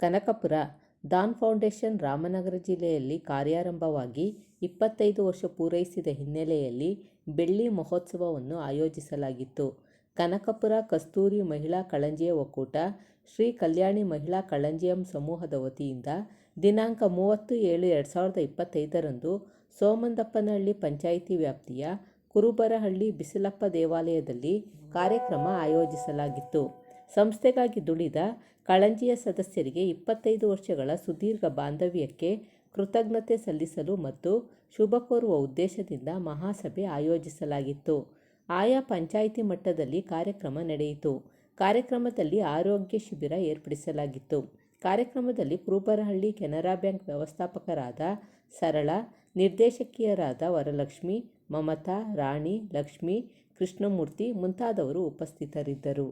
Kanakapura than foundation Ramanagara ಜಿಲ್ಲೆಯಲ್ಲಿ ಕಾರ್ಯಾರಂಭವಾಗಿ 25 ವರ್ಷ ಪೂರೈಸಿದ ಹಿನ್ನೆಲೆಯಲ್ಲಿ ಬೆಳ್ಳಿ ಮಹೋತ್ಸವವನ್ನು ಆಯೋಜಿಸಲಾಗಿತ್ತು. ಕನಕಪುರ ಕಸ್ತೂರಿ ಮಹಿಳಾ ಕಳಂಜಿಯ ಒಕ್ಕೂಟ, ಶ್ರೀ ಕಲ್ಯಾಣಿ ಮಹಿಳಾ ಕಳಂಜಿಯಂ ಸಮೂಹದ ವತಿಯಿಂದ ದಿನಾಂಕ 30/7/2025ರಂದು ಸೋಮಂದಪ್ಪನಹಳ್ಳಿ ಪಂಚಾಯಿತಿ ವ್ಯಾಪ್ತಿಯ ಕುರುಬರಹಳ್ಳಿ ಬಿಸಿಲಪ್ಪ ದೇವಾಲಯದಲ್ಲಿ ಕಾರ್ಯಕ್ರಮ ಆಯೋಜಿಸಲಾಗಿತ್ತು. ಸಂಸ್ಥೆಗಾಗಿ ದುಡಿದ ಕಳಂಜಿಯ ಸದಸ್ಯರಿಗೆ 25 ವರ್ಷಗಳ ಸುದೀರ್ಘ ಬಾಂಧವ್ಯಕ್ಕೆ ಕೃತಜ್ಞತೆ ಸಲ್ಲಿಸಲು ಮತ್ತು ಶುಭ ಕೋರುವ ಉದ್ದೇಶದಿಂದ ಮಹಾಸಭೆ ಆಯೋಜಿಸಲಾಗಿತ್ತು. ಆಯಾ ಪಂಚಾಯಿತಿ ಮಟ್ಟದಲ್ಲಿ ಕಾರ್ಯಕ್ರಮ ನಡೆಯಿತು. ಕಾರ್ಯಕ್ರಮದಲ್ಲಿ ಆರೋಗ್ಯ ಶಿಬಿರ ಏರ್ಪಡಿಸಲಾಗಿತ್ತು. ಕಾರ್ಯಕ್ರಮದಲ್ಲಿ ಕುರುಬರಹಳ್ಳಿ ಕೆನರಾ ಬ್ಯಾಂಕ್ ವ್ಯವಸ್ಥಾಪಕರಾದ ಸರಳ, ನಿರ್ದೇಶಕಿಯರಾದ ವರಲಕ್ಷ್ಮಿ, ಮಮತಾ, ರಾಣಿ, ಲಕ್ಷ್ಮಿ, ಕೃಷ್ಣಮೂರ್ತಿ ಮುಂತಾದವರು ಉಪಸ್ಥಿತರಿದ್ದರು.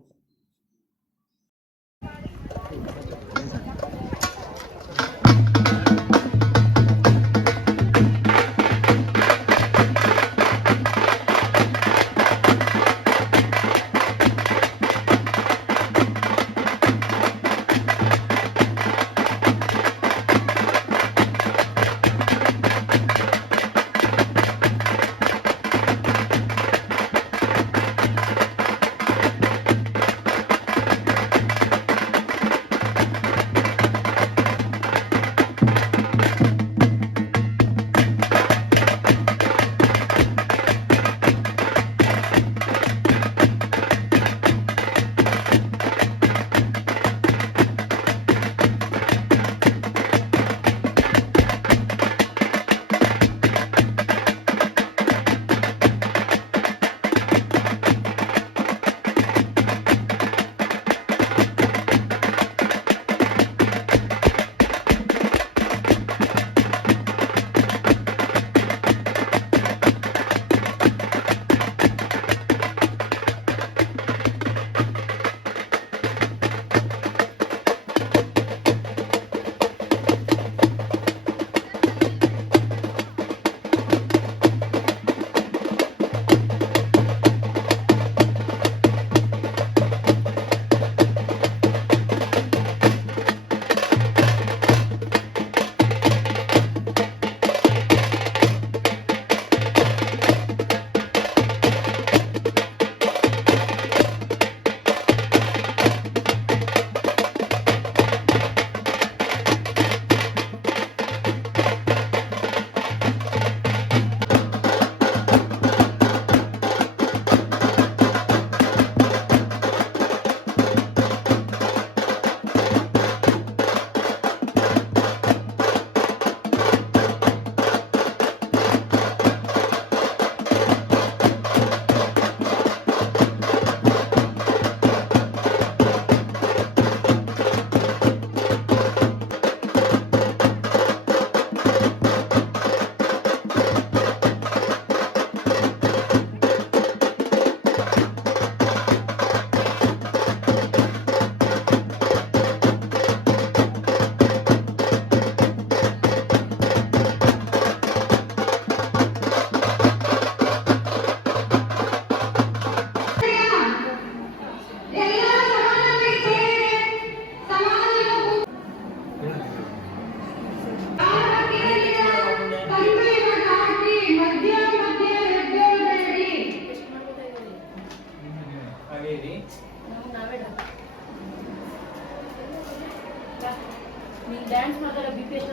ಡ್ಯಾನ್ಸ್ ಮಾಡೋಲ್ಲ ಬಿಪೇಶ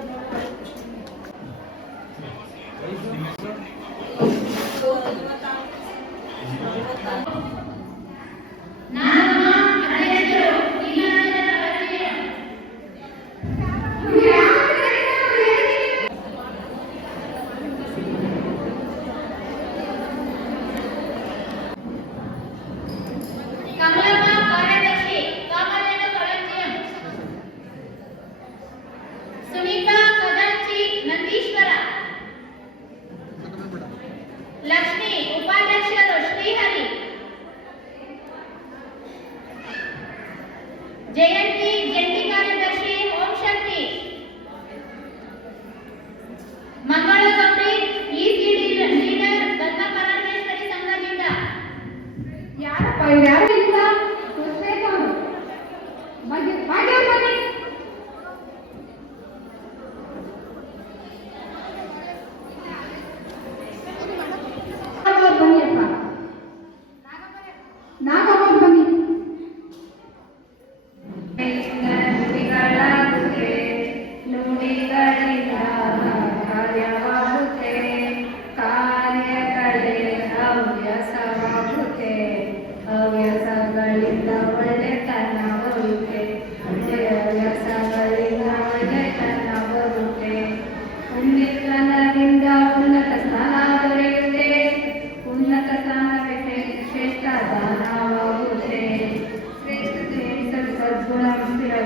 ಲಕ್ಷ್ಮಿ ಉಪಾಧ್ಯಕ್ಷರು ಶ್ರೀಹರಿ,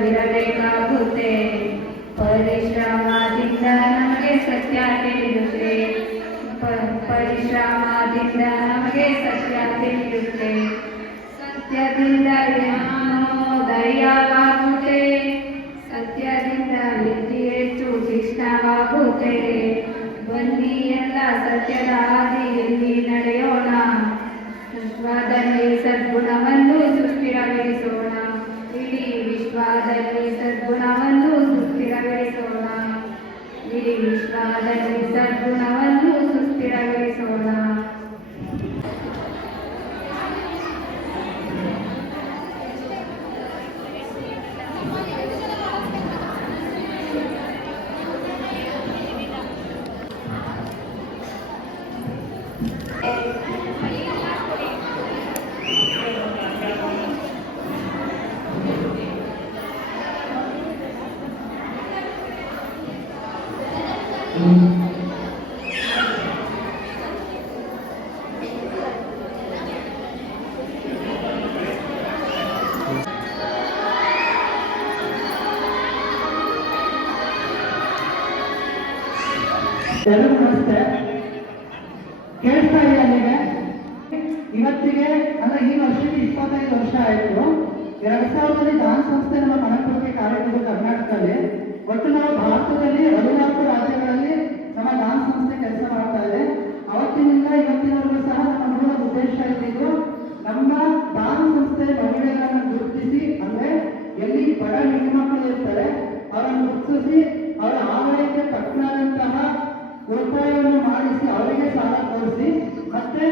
ಇರಬೇಕಾಗುತ್ತೆ. ಪರಿಶ್ರಮದಿಂದ ನಮಗೆ ಸತ್ಯ ತಿಳಿಯುತ್ತೆ. ಪರಿಶ್ರಮದಿಂದ ನಮಗೆ ಸತ್ಯ ತಿಳಿಯುತ್ತೆ. ಸತ್ಯದಿಂದ ಧೈರ್ಯವಾಗುತ್ತೆ. ಸತ್ಯದಿಂದ ವಿದ್ಯೆ ಹೆಚ್ಚು ಶಿಕ್ಷಣವಾಗುತ್ತೆ. ಬನ್ನಿ ಎಲ್ಲ ಸತ್ಯದ ಹಾದಿಯಲ್ಲಿ ನಡೆಯೋಣ. ವಿಶ್ವದಲ್ಲಿ ಸದ್ಗುಣವನ್ನು ಸುಸ್ಥಿರಗೊಳಿಸೋಣ. ಇಡೀ ವಿಶ್ವದಲ್ಲಿ ಸದ್ಗುಣವನ್ನು ಸುಸ್ಥಿರಗೊಳಿಸೋಣ. ಇಡೀ ವಿಶ್ವದಲ್ಲಿ ಸದ್ಗುಣವನ್ನು ಸುಸ್ಥಿರಗೊಳಿಸೋಣ. ಎಲ್ಲರಿಗೂ ನಮಸ್ತೆ. ಕೇಳ್ತಾ ಇದೆ ಅಲ್ಲಿಗೆ ಇವತ್ತಿಗೆ ಅಂದ್ರೆ ಈ ವರ್ಷಕ್ಕೆ 25 ವರ್ಷ ಆಯಿತು. 2000ರಲ್ಲಿ ದಾನ ಸಂಸ್ಥೆ ನಮ್ಮ ಕನಕಪುರಕ್ಕೆ ಕಾರ್ಯಕ್ರಮ ಕರ್ನಾಟಕದಲ್ಲಿ. ಒಟ್ಟು ನಾವು ಭಾರತದಲ್ಲಿ 14 ರಾಜ್ಯಗಳಲ್ಲಿ ನಮ್ಮ ದಾನ ಸಂಸ್ಥೆ ಕೆಲಸ ಮಾಡ್ತಾ ಇದೆ. ಅವತ್ತಿನಿಂದ ಇವತ್ತಿನವರೆಗೂ ಸಹ ನಮ್ಮ ಮೂಲ ಉದ್ದೇಶ ಇದ್ದಿದ್ದು ನಮ್ಮ ದಾನ ಸಂಸ್ಥೆ ಮಹಿಳೆಯರನ್ನು ಗುರುತಿಸಿ, ಅಂದ್ರೆ ಎಲ್ಲಿ ಬಡ ಹೆಣ್ಣುಮಕ್ಕಳು ಇರ್ತಾರೆ ಅವರನ್ನು ಗುರುತಿಸಿ ಅವರ ಆದಾಯಕ್ಕೆ ತಕ್ಕನಾದಂತಹ ಉಳಿತಾಯವನ್ನು ಮಾಡಿಸಿ ಅವರಿಗೆ ಸಾಲ ಕೊಡಿಸಿ, ಮತ್ತೆ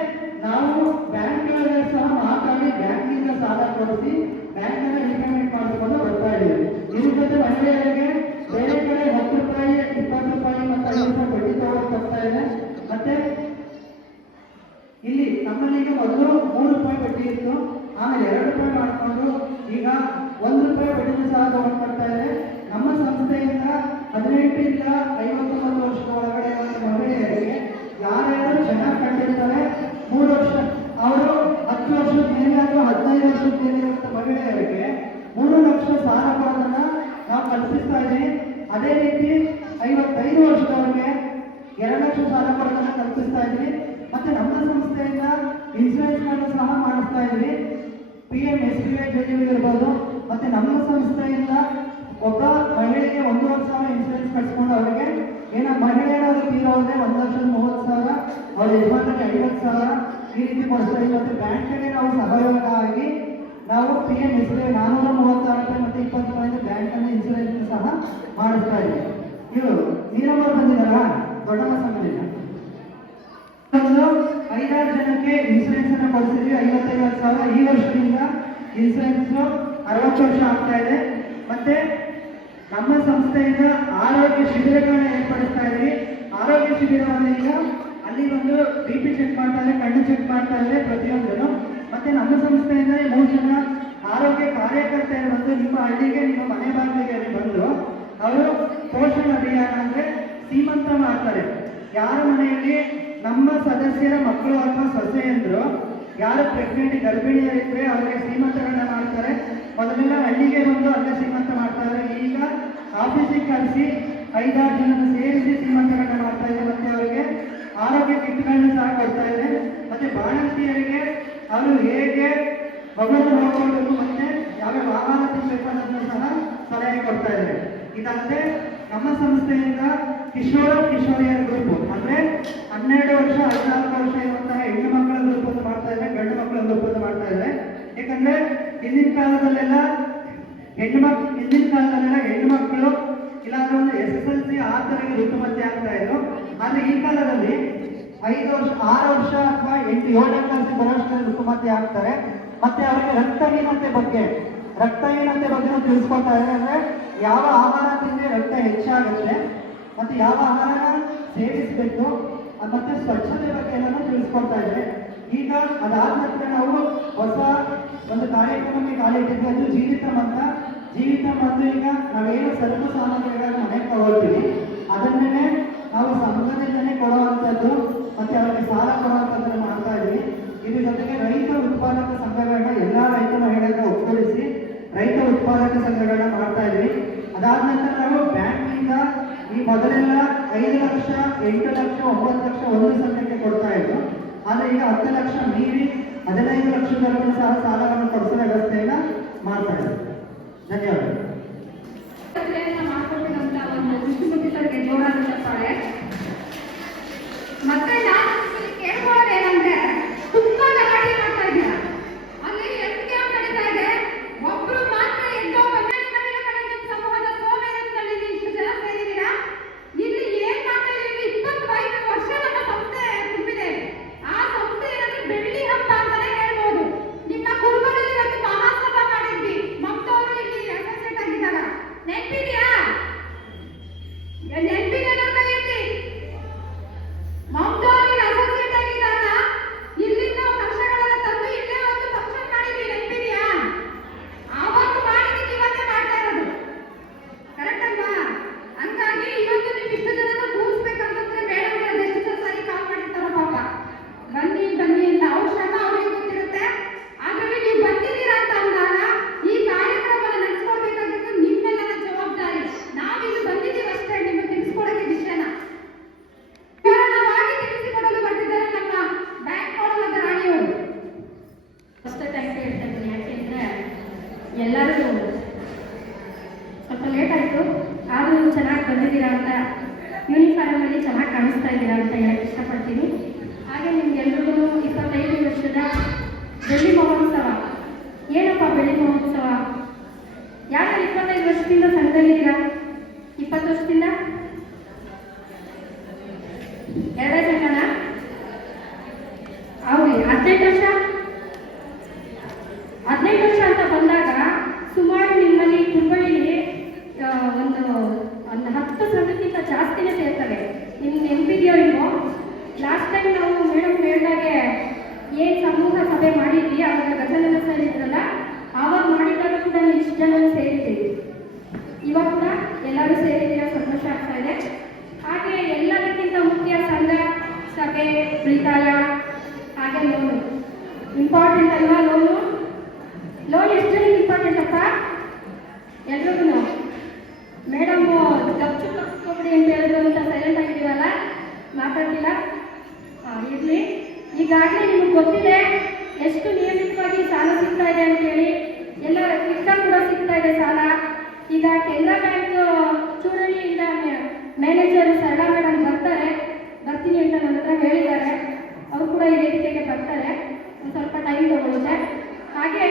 ನಾವು ಬ್ಯಾಂಕ್ಗಳಲ್ಲಿ ಸಹ ಮಾತಾಡಿ ಬ್ಯಾಂಕಿಂದ ಸಾಲ ಕೊಡಿಸಿ ಬ್ಯಾಂಕ್ನಲ್ಲಿ ರಿಪೇಮೆಂಟ್ ಮಾಡಿಕೊಂಡು ಬರ್ತಾ ಇದ್ದೀವಿ. ಇದ್ರ ಜೊತೆ ಮಹಿಳೆಯರಿಗೆ ಬೇರೆ ಕಡೆ 10 ರೂಪಾಯಿ 20 ರೂಪಾಯಿ ಮತ್ತು 5 ರೂಪಾಯಿ ಬಡ್ಡಿ ತಗೊಳ್ಳೋಕೆ ಬರ್ತಾ ಇದೆ. ಮತ್ತೆ ಇಲ್ಲಿ ನಮ್ಮಲ್ಲಿ ಈಗ ಮೊದಲು 3 ರೂಪಾಯಿ ಬಡ್ಡಿ ಇತ್ತು, ಆಮೇಲೆ 2 ರೂಪಾಯಿ ಮಾಡಿಕೊಂಡು ಈಗ 1 ರೂಪಾಯಿ ಬಡ್ಡಿನೂ ಸಹ ತಗೊಂಡು ಬರ್ತಾ ಇದೆ. ನಮ್ಮ ಸಂಸ್ಥೆಯಿಂದ 18 ಇಂದ 59 ವರ್ಷದ ಒಳಗಡೆ ಮಹಿಳೆಯರಿಗೆ ಯಾರ್ಯಾರು ಚೆನ್ನಾಗಿ ಕಂಡಿರ್ತಾರೆ 3 ವರ್ಷ ಅವರು 10 ವರ್ಷದ ಮೇಲೆ ಅಥವಾ 15 ವರ್ಷದ ಮೇಲೆ ಇರುವಂಥ ಮಹಿಳೆಯರಿಗೆ 3 ಲಕ್ಷ ಸಾಲ ಕೊಡೋದನ್ನ ನಾವು ಕಲ್ಪಿಸ್ತಾ ಇದ್ದೀವಿ. ಅದೇ ರೀತಿ 55 ವರ್ಷದವರಿಗೆ 2 ಲಕ್ಷ ಸಾಲ ಕೊಡೋದನ್ನ ಕಲ್ಪಿಸ್ತಾ ಇದ್ದೀವಿ. ಮತ್ತೆ ನಮ್ಮ ಸಂಸ್ಥೆಯಿಂದ ಇನ್ಸೂರೆನ್ಸ್ ಸಹ ಮಾಡಿಸ್ತಾ ಇದ್ದೀವಿ. PMSBY ಇರ್ಬೋದು. ಮತ್ತೆ ನಮ್ಮ ಸಂಸ್ಥೆಯಿಂದ ಒಬ್ಬ ಮಹಿಳೆಗೆ 1,50,000 ಇನ್ಸೂರೆನ್ಸ್ ಕಟ್ಸ್ಕೊಂಡು ಅವರಿಗೆ ಮಹಿಳೆಯರಾದ್ರು ತೀರೋದ್ರೆ 1,30,000, ಅವ್ರ ಯಜಮಾನರಿಗೆ 50,000 ಈ ರೀತಿ ಕೊಡಿಸ್ತಾ ಇದ್ದೀವಿ. ಮತ್ತೆ ಬ್ಯಾಂಕ್ಗೆ ನಾವು ಸಹಯೋಗ ಆಗಿ ನಾವು PMSBY 436 ರೂಪಾಯಿ ಮತ್ತು 20 ರೂಪಾಯಿ ಬ್ಯಾಂಕಲ್ಲಿ ಇನ್ಸೂರೆನ್ಸ್ ಸಹ ಮಾಡಿಸ್ತಾ ಇದ್ದೀವಿ. ಇವರು ನೀರವರು ಬಂದಿದ್ದಾರಾ ದೊಡ್ಡಮ್ಮ ಸಂಘದಿಂದ ಒಂದು 5-6 ಜನಕ್ಕೆ ಇನ್ಸೂರೆನ್ಸ್ ಅನ್ನು ಕೊಡಿಸಿದ್ವಿ. 55,000 ಈ ವರ್ಷದಿಂದ ಇನ್ಸೂರೆನ್ಸ್ 60 ವರ್ಷ ಆಗ್ತಾ ಇದೆ. ಮತ್ತೆ ನಮ್ಮ ಸಂಸ್ಥೆಯಿಂದ ಆರೋಗ್ಯ ಶಿಬಿರಗಳನ್ನ ಏರ್ಪಡಿಸ್ತಾ ಇದ್ದೀವಿ. ಆರೋಗ್ಯ ಶಿಬಿರವನ್ನು ಈಗ ಅಲ್ಲಿ ಒಂದು BP ಚೆಕ್ ಮಾಡ್ತಾ ಇದೆ, ಕಣ್ಣು ಚೆಕ್ ಮಾಡ್ತಾ ಇದೆ ಪ್ರತಿಯೊಂದನ್ನು. ಮತ್ತೆ ನಮ್ಮ ಸಂಸ್ಥೆಯಿಂದ 3 ಜನ ಆರೋಗ್ಯ ಕಾರ್ಯಕರ್ತೆಯರು ಬಂದು ನಿಮ್ಮ ಹಳ್ಳಿಗೆ ನಿಮ್ಮ ಮನೆ ಬಾಗಿಲಿಗೆ ಬಂದು ಅವರು ಪೋಷಣ ಅಭಿಯಾನ ಅಂದ್ರೆ ಸೀಮಂತ ಮಾಡ್ತಾರೆ. ಯಾರ ಮನೆಯಲ್ಲಿ ನಮ್ಮ ಸದಸ್ಯರ ಮಕ್ಕಳು ಅಥವಾ ಸೊಸೆಯಂದ್ರು ಯಾರು ಪ್ರೆಗ್ನೆಂಟ್ ಗರ್ಭಿಣಿಯರಿದ್ರೆ ಅವರಿಗೆ ಸೀಮಂತಗಳನ್ನ ಮಾಡ್ತಾರೆ. ಮೊದಲೆಲ್ಲ ಹಳ್ಳಿಗೆ ಬಂದು ಅಲ್ಲೇ ಸೀಮಂತ ಮಾಡ್ತಾರೆ. ಈಗ ಆಫೀಸಿಗೆ ಕಳಿಸಿ 5-6 ಜನನ ಸೇರಿಸಿ ಸೀಮಂತಗಳನ್ನ ಮಾಡ್ತಾ ಇದೆ. ಮತ್ತೆ ಅವರಿಗೆ ಆರೋಗ್ಯ ಕಿಟ್ಗಳನ್ನ ಸಹ ಕೊಡ್ತಾ ಇದೆ. ಮತ್ತೆ ಬಾಣಂತಿಯರಿಗೆ ಅವರು ಹೇಗೆ ಮಗುವನ್ನು ನೋಡ್ಕೊಳ್ಬೇಕು ಮತ್ತೆ ಯಾವ್ಯಾವ ಆಹಾರ ತಿನ್ನಬೇಕು ಅನ್ನೋದನ್ನು ಸಹ ಸಲಹೆ ಕೊಡ್ತಾ ಇದ್ದಾರೆ. ಇದಲ್ಲದೆ ನಮ್ಮ ಸಂಸ್ಥೆಯಿಂದ ಕಿಶೋರಿಯರ ಗ್ರೂಪ್ ಅಂದ್ರೆ 12 ವರ್ಷ 14 ವರ್ಷ ಇರುವಂತಹ ಹೆಣ್ಣು ಮಕ್ಕಳ ಗ್ರೂಪ್ ಅನ್ನು ಮಾಡ್ತಾ ಇದ್ದಾರೆ, ಗಂಡು ಮಕ್ಕಳ ಗ್ರೂಪ್ ಅನ್ನು ಮಾಡ್ತಾ ಇದ್ದಾರೆ. ಯಾಕಂದ್ರೆ ಹಿಂದಿನ ಕಾಲದಲ್ಲೆಲ್ಲ ಹೆಣ್ಣು ಮಕ್ಕಳು ಇಲ್ಲಾಂದ್ರೆ ಒಂದು SSLC ಆ ತರಗೆ ಋತುಮತಿ ಆಗ್ತಾ ಇದ್ರು. ಆದ್ರೆ ಈ ಕಾಲದಲ್ಲಿ 5 ವರ್ಷ 6 ವರ್ಷ ಅಥವಾ 7-8 ಕ್ಲಾಸ್ ಬರೋಷ್ಟರಲ್ಲಿ ಋತುಮತಿ ಆಗ್ತಾರೆ. ಮತ್ತೆ ಅವರಿಗೆ ರಕ್ತಹೀನತೆ ಬಗ್ಗೆ ತಿಳಿಸ್ಕೊಡ್ತಾ ಇದ್ದಾರೆ. ಅಂದ್ರೆ ಯಾವ ಆಹಾರ ತಿಂದ್ರೆ ರಕ್ತ ಹೆಚ್ಚಾಗುತ್ತೆ ಮತ್ತೆ ಯಾವ ಆಹಾರನ ಸೇವಿಸಬೇಕು ಮತ್ತೆ ಸ್ವಚ್ಛತೆ ಬಗ್ಗೆ ಎಲ್ಲನೂ ತಿಳಿಸ್ಕೊಡ್ತಾ ಇದ್ದಾರೆ. ಈಗ ಅದಾದ ನಂತರ ನಾವು ಹೊಸ ಒಂದು ಕಾರ್ಯಕ್ರಮಕ್ಕೆ ಕಾಲಿಟ್ಟಿದ್ವಿ, ಅದು ಜೀವಿತಂ ಅಂತ. ಈಗ ನಾವೇನು ಸರಕು ಸಾಮಗ್ರಿಗಳನ್ನು ಮನೆಗೆ ತಗೊಳ್ತೀವಿ ಅದನ್ನೇ ನಾವು ಸಂಘದಿಂದನೇ ಕೊಡುವಂಥದ್ದು ಮತ್ತೆ ಅವರಿಗೆ ಸಾಲ ಕೊಡುವಂಥದ್ದನ್ನು ಮಾಡ್ತಾ ಇದ್ವಿ. ಇದ್ರ ಜೊತೆಗೆ ರೈತ ಉತ್ಪಾದಕ ಸಂಘಗಳನ್ನ ಎಲ್ಲ ರೈತ ಮಹಿಳೆಯರನ್ನ ಒಗ್ಗೂಡಿಸಿ ರೈತ ಉತ್ಪಾದಕ ಸಂಘಗಳನ್ನ ಮಾಡ್ತಾ ಇದ್ವಿ. ಅದಾದ ನಂತರ ನಾವು ಬ್ಯಾಂಕಿಂದ ಈ ಮೊದಲೆಲ್ಲ 5 ಲಕ್ಷ 8 ಲಕ್ಷ 9 ಲಕ್ಷ ಒಂದು ಸಮಯಕ್ಕೆ ಕೊಡ್ತಾ ಇದ್ರು. ಆದರೆ ಈಗ 10 ಲಕ್ಷ ಮೀರಿ 15 ಲಕ್ಷದವರೆಗೂ ಸಹ ಸಾಲವನ್ನು ಕೊಡಿಸುವ ವ್ಯವಸ್ಥೆಯನ್ನ ಮಾಡ್ತಾ ಇದ್ದಾರೆ. ಧನ್ಯವಾದಗಳು. ಮಾಡ್ಕೊಟ್ಟಿರುವಂತ ಒಂದು ವಿಷ್ಣುಗುಪ್ತರಿಗೆ ಜೋರಾದ ಚಪ್ಪಾಳೆ. ಮತ್ತೆ ನಾನು ಕೇಳ್ಕೊಳ್ಳೋದೇನಂದ್ರೆ ತುಂಬಾ ಗಲಾಟೆ ಮಾಡ್ತಾ ಇದ್ದೀರಾ. ಅಲ್ಲಿ ಎಷ್ಟೇ ನಡೀತಾ ಇದೆ, ಒಬ್ರು ಮಾತ್ರ ಎದ್ದೋ ಸಮೂಹದ ಸೋಮೇನಲ್ಲಿ ಇಷ್ಟು ಜನ ಸೇರಿದ್ದೀರಾ. ಇಲ್ಲಿ ಏನ್ ಮಾಡ್ತಾ ಇದೀವಿ, 25 ವರ್ಷ ನಮ್ಮ ಸಂಸ್ಥೆ ತುಂಬಿದೆ. ಆ ಸಂಸ್ಥೆ ಏನಂದ್ರೆ ಬೆಳ್ಳಿ ಹಬ್ಬ ಅಂತಾನೆ ಹೇಳ್ಬೋದು. ನಿಮ್ಮ ಕುರುಬರಲ್ಲಿ ಒಂದು ಮಹಾಸಭಾ ಮಾಡಿದ್ವಿ. ಮಮತವರು ಇಲ್ಲಿ ಅಸೋಸಿಯೇಟ್ ಆಗಿದ್ದಾಗ ನೆನಪಿದೆಯಾ? ನೆನಪಿದೆ ನನ್ನ ಕೈಯಲ್ಲಿ. ಮಮತವರಿಗೆ ಅಸೋಸಿಯೇಟ್ ಆಗಿದ್ದಾಗ ಇಲ್ಲಿಂದ ವರ್ಷಗಳೆಲ್ಲ ತಂದು ಇಲ್ಲೇ ಒಂದು ಫಂಕ್ಷನ್ ಮಾಡಿದ್ವಿ. ನೆನಪಿದೆಯಾ? ಆವತ್ತು ಮಾಡಿದ್ದಕ್ಕೆ ಇವತ್ತೇ ಮಾಡ್ತಾ ಇರೋದು. ಕರೆಕ್ಟ್ ಅಲ್ವಾ? ಹಂಗಾಗಿ ಇವತ್ತು ನೀವು ಇಷ್ಟು ಜನನ ಕೂರಿಸ್ಬೇಕಂತಂದ್ರೆ ಮೇಡಮ್ ಎಷ್ಟು ಸರಿ ಕಾಲ್ ಮಾಡಿರ್ತಾರ ಪಾಪ. ಬನ್ನಿ ಬನ್ನಿ ಅಂತ ಅವ್ರ ಶ್ರಮ ಅವ್ರಿಗೆ ಗೊತ್ತಿರುತ್ತೆ. ಆದ್ರೆ ನೀವು ಬಂದಿದ್ದೀರಾ ಅಂತ ಅಂದಾಗ ಈ ಕಾರ್ಯಕ್ರಮವನ್ನು ನಡೆಸ್ಕೊಳ್ಬೇಕಾಗಿದ್ದು ನಿಮ್ಮೆಲ್ಲರ ಜವಾಬ್ದಾರಿ. ನಾವಿಲ್ಲಿ ಬಂದಿದ್ದೀವಿ ಅಷ್ಟೇ ನಿಮಗೆ ತಿಳಿಸ್ಕೊಡಕ್ಕೆ ವಿಷಯನ ವಿವರಣವಾಗಿ ತಿಳಿಸಿಕೊಡಲು ಬರ್ತಿದ್ದಾರೆ ನಮ್ಮ ಬ್ಯಾಂಕ್ ನೋಡಲದ ರಾಣಿಯವರು. ಫಸ್ಟ್ ಟೈಮ್ ಹೇಳ್ತಾ ಇದ್ದೀನಿ, ಯಾಕೆಂದ್ರೆ ಎಲ್ಲರೂ ಸ್ವಲ್ಪ ಲೇಟ್ ಆಯಿತು, ಆದರೂ ಚೆನ್ನಾಗಿ ಬಂದಿದ್ದೀರಾ ಅಂತ, ಯೂನಿಫಾರ್ಮಲ್ಲಿ ಚೆನ್ನಾಗಿ ಕಾಣಿಸ್ತಾ ಇದ್ದೀರಾ ಅಂತ ಹೇಳಕ್ಕೆ ಇಷ್ಟಪಡ್ತೀನಿ. ಹಾಗೆ ನಿಮ್ಗೆಲ್ರಿಗೂ 25 ವರ್ಷದ ಬೆಳ್ಳಿ ಮಹೋತ್ಸವ. ಏನಪ್ಪ ಬೆಳ್ಳಿ ಮಹೋತ್ಸವ? ಯಾರು 25 ವರ್ಷದಿಂದ ಸಂಘದಲ್ಲಿದ್ದೀರಾ? 20 ವರ್ಷದಿಂದ ಎರಡೇ ಸಂಘನ? ಹೌದು. 18 ವರ್ಷ ಅಂತ ಬಂದಾಗ ಸುಮಾರು ನಿಮ್ಮಲ್ಲಿ ಕುಂಬಳಿಲಿ ಒಂದು 10 ಸಂಘಕ್ಕಿಂತ ಜಾಸ್ತಿನೇ ಸೇರ್ತವೆ. ನಿಮ್ಗೆ ನೆನಪಿದೆಯೋ ಇಲ್ವೋ? ಲಾಸ್ಟ್ ಟೈಮ್ ನಾವು ಮೇಡಮ್ ಹೇಳಿದಾಗೆ ಏನು ಸಮೂಹ ಸಭೆ ಮಾಡಿದ್ವಿ, ಆವಾಗ ಗಜನನ ಸೇರಿದ್ರಲ್ಲ, ಆವಾಗ ಮಾಡಿದಾಗ ಕೂಡ ನೀವು ಇಷ್ಟು ಜನ ಸೇರಿದ್ದೀವಿ. ಇವಾಗ ಕೂಡ ಎಲ್ಲರೂ ಸೇರಿದ್ದೀರಾ, ಸಂತೋಷ ಆಗ್ತಾ ಇದೆ. ಹಾಗೆ ಎಲ್ಲದಕ್ಕಿಂತ ಮುಖ್ಯ ಸಂಘ ಸಭೆ, ಉಳಿತಾಯ, ಹಾಗೆ ಲೋನು ಇಂಪಾರ್ಟೆಂಟ್ ಅಲ್ವಾ? ಲೋನ್ ಎಷ್ಟು ಜನಕ್ಕೆ ಇಂಪಾರ್ಟೆಂಟ್ ಅಪ್ಪ? ಎಲ್ರಿಗೂ. ಮೇಡಮ್ ಗಪ್ಚು ಕಪ್ಪಿಕೊಬಿಡಿ ಅಂತ ಹೇಳಿದ್ರು ಅಂತ ಸೈಲೆಂಟ್ ಆಗಿದ್ದೀವಲ್ಲ, ಮಾತಾಡ್ತಿಲ್ಲ. ಇರಲಿ. ಈಗಾಗಲೇ ನಿಮಗೆ ಗೊತ್ತಿದೆ ಎಷ್ಟು ನಿಯಮಿತವಾಗಿ ಸಾಲ ಸಿಗ್ತಾ ಇದೆ ಅಂತೇಳಿ. ಎಲ್ಲ ಕ್ವಿಕ್ಕ ಕೂಡ ಸಿಗ್ತಾ ಇದೆ ಸಾಲ. ಈಗ ಕೆನರಾ ಬ್ಯಾಂಕ್ ಚೂರಳ್ಳಿಯಿಂದ ಮ್ಯಾನೇಜರ್ ಸರಳಾ ಮೇಡಮ್ ಬರ್ತೀನಿ ಅಂತ ನನ್ನ ಹತ್ರ ಹೇಳಿದ್ದಾರೆ. ಅವರು ಕೂಡ ಈ ವೇದಿಕೆಗೆ ಬರ್ತಾರೆ. ಒಂದು ಸ್ವಲ್ಪ ಟೈಮ್ ತಗೊಳುತ್ತೆ. ಹಾಗೆ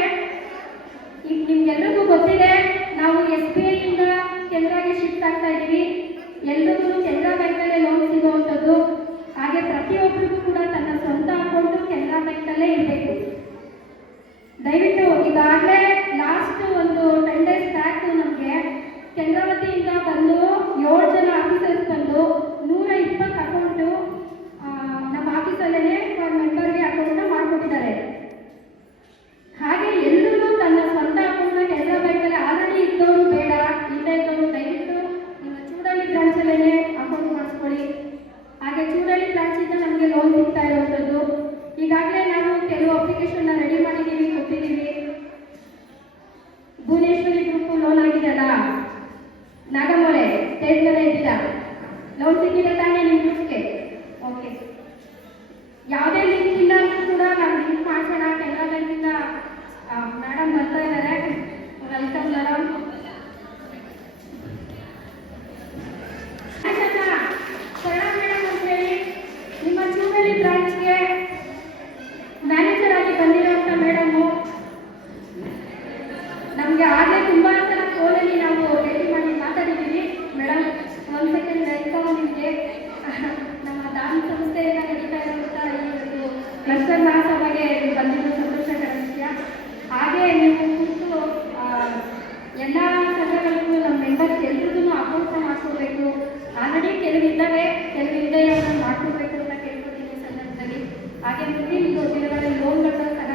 ಈಗ ನಿಮ್ಗೆಲ್ರಿಗೂ ಗೊತ್ತಿದೆ, ನಾವು SBI ಇಂದ ಕೆನರಾಗೆ ಶಿಫ್ಟ್ ಆಗ್ತಾ ಇದ್ದೀವಿ. ಎಲ್ರಿಗೂ ಕೆನರಾ ಬ್ಯಾಂಕಲ್ಲೇ ಲೋನ್ ಸಿಗುವಂಥದ್ದು. ಹಾಗೆ ಪ್ರತಿಯೊಬ್ಬರಿಗೂ ಕೂಡ ತನ್ನ ಸ್ವಂತ ಅಕೌಂಟು ಕೆನರಾ ಬ್ಯಾಂಕಲ್ಲೇ ಇರಬೇಕು. ದಯವಿಟ್ಟು ಈಗಾಗಲೇ ಲಾಸ್ಟ್ ಒಂದು 10 days ಬ್ಯಾಕ್ ನಮಗೆ ಕೆನರಾ ವತಿಯಿಂದ ಬಂದು 7 ಜನ ಆಫೀಸರ್ಸ್ ಬಂದು 120 ಅಕೌಂಟು ನಮ್ಮ ಆಫೀಸಲ್ಲೇ ಮೆಂಬರ್ಗೆ ಅಕೌಂಟ್ನ ಮಾಡಿಕೊಟ್ಟಿದ್ದಾರೆ. ಹಾಗೆ ಎಲ್ಲರೂ ತನ್ನ ಸ್ವಂತ ಅಕೌಂಟ್ನ ಕೆನರಾ ಬ್ಯಾಂಕಲ್ಲಿ ಆಲ್ರೆಡಿ ಇದ್ದವರು ಬೇಡ, ಇಲ್ಲೇ ಇದ್ದವರು ದಯವಿಟ್ಟು ನಿಮ್ಮ ಚೂಡಳ್ಳಿ ಬ್ರಾಂಚಲ್ಲೇ ಅಕೌಂಟ್ ಮಾಡಿಸ್ಕೊಳ್ಳಿ. ಹಾಗೆ ಚೂಡಳ್ಳಿ ಬ್ರಾಂಚಿಂದ ನಮಗೆ ಲೋನ್ ಸಿಗ್ತಾ ಇರುವಂಥದ್ದು. ಈಗಾಗಲೇ ನಾವು ಕೆಲವು ಅಪ್ಲಿಕೇಶನ್ನ ರೆಡಿ ಮಾಡಿದ್ದೀವಿ, ಕೊಟ್ಟಿದ್ದೀವಿ. ಭುವನೇಶ್ವರಿ ಗ್ರೂಪ್ ಲೋನ್ ಆಗಿದೆಯಲ್ಲ, ನಾಗಮೊಳೆ ಸ್ಟೇಟ್ ಮೇಲೆ ಇದ್ದಿಲ್ಲ, ಲೋನ್ ಸಿಕ್ಕಿದೆ ತಾನೇ ನಿಮ್ಮ ಗ್ರೂಪ್ಗೆ? ಓಕೆ. ಯಾವುದೇ ಲಿಂಕ್ ಇಲ್ಲ ಅಂದ್ರೂ ಕೂಡ ನಾವು ಲಿಂಕ್ ಮಾಡ್ಸೋಣ. ಕೆನರಾ ಬ್ಯಾಂಕಿಂದ ಮೇಡಮ್ ಬರ್ತಾ ಇದ್ದಾರೆ. Welcome madam. ಸರಳಾ ಮೇಡಮ್ ಅಂತ ಹೇಳಿ ನಿಮ್ಮ ಚೂಡಳ್ಳಿ ಬ್ರಾಂಚ್ಗೆ ಮ್ಯಾನೇಜರ್ ಆಗಿ ಬಂದಿರೋಂಥ ಮೇಡಮು. ನಮಗೆ ಆಗಲೇ ತುಂಬ ಸಲ ಫೋನಲ್ಲಿ ನಾವು ಭೇಟಿ ಮಾಡಿ ಮಾತಾಡಿದ್ದೀವಿ. ಮೇಡಮ್ ಒಂದು ಸೆಕೆಂಡ್ ವೆಲ್ಕಮ್ ನಿಮಗೆ. ನಮ್ಮ ದಾನ ಸಂಸ್ಥೆಯಿಂದ ನಡೀತಾ ಇರುವಂಥ ಈ ಒಂದು ಕ್ಲಸ್ಟರ್ ಮಹಾಸಭೆಗೆ ಬಂದಿರೋ ಸಂತೋಷಕರ ವಿಷಯ. ಹಾಗೆ ನೀವು ಕುರಿತು ಎಲ್ಲ ಸಂಘಗಳಿಗೂ ನಮ್ಮ ಮೆಂಬರ್ಸ್ ಎಲ್ರಿಗೂ ಅಕೌಂಟ್ನ ಮಾಡ್ಕೊಡ್ಬೇಕು. ಆಲ್ರೆಡಿ ಕೆಲವಿದ್ದಾವೆ, ಕೆಲವಿಲ್ಲದೆ ಅದನ್ನು ಮಾಡ್ಕೊಡ್ಬೇಕು ಅಂತ ಕೇಳ್ಕೊತೀನಿ ಸಂದರ್ಭದಲ್ಲಿ. ಹಾಗೆ ಮುಂದಿನ ದಿನಗಳಲ್ಲಿ ಲೋನ್ಗಳನ್ನ ಸಹ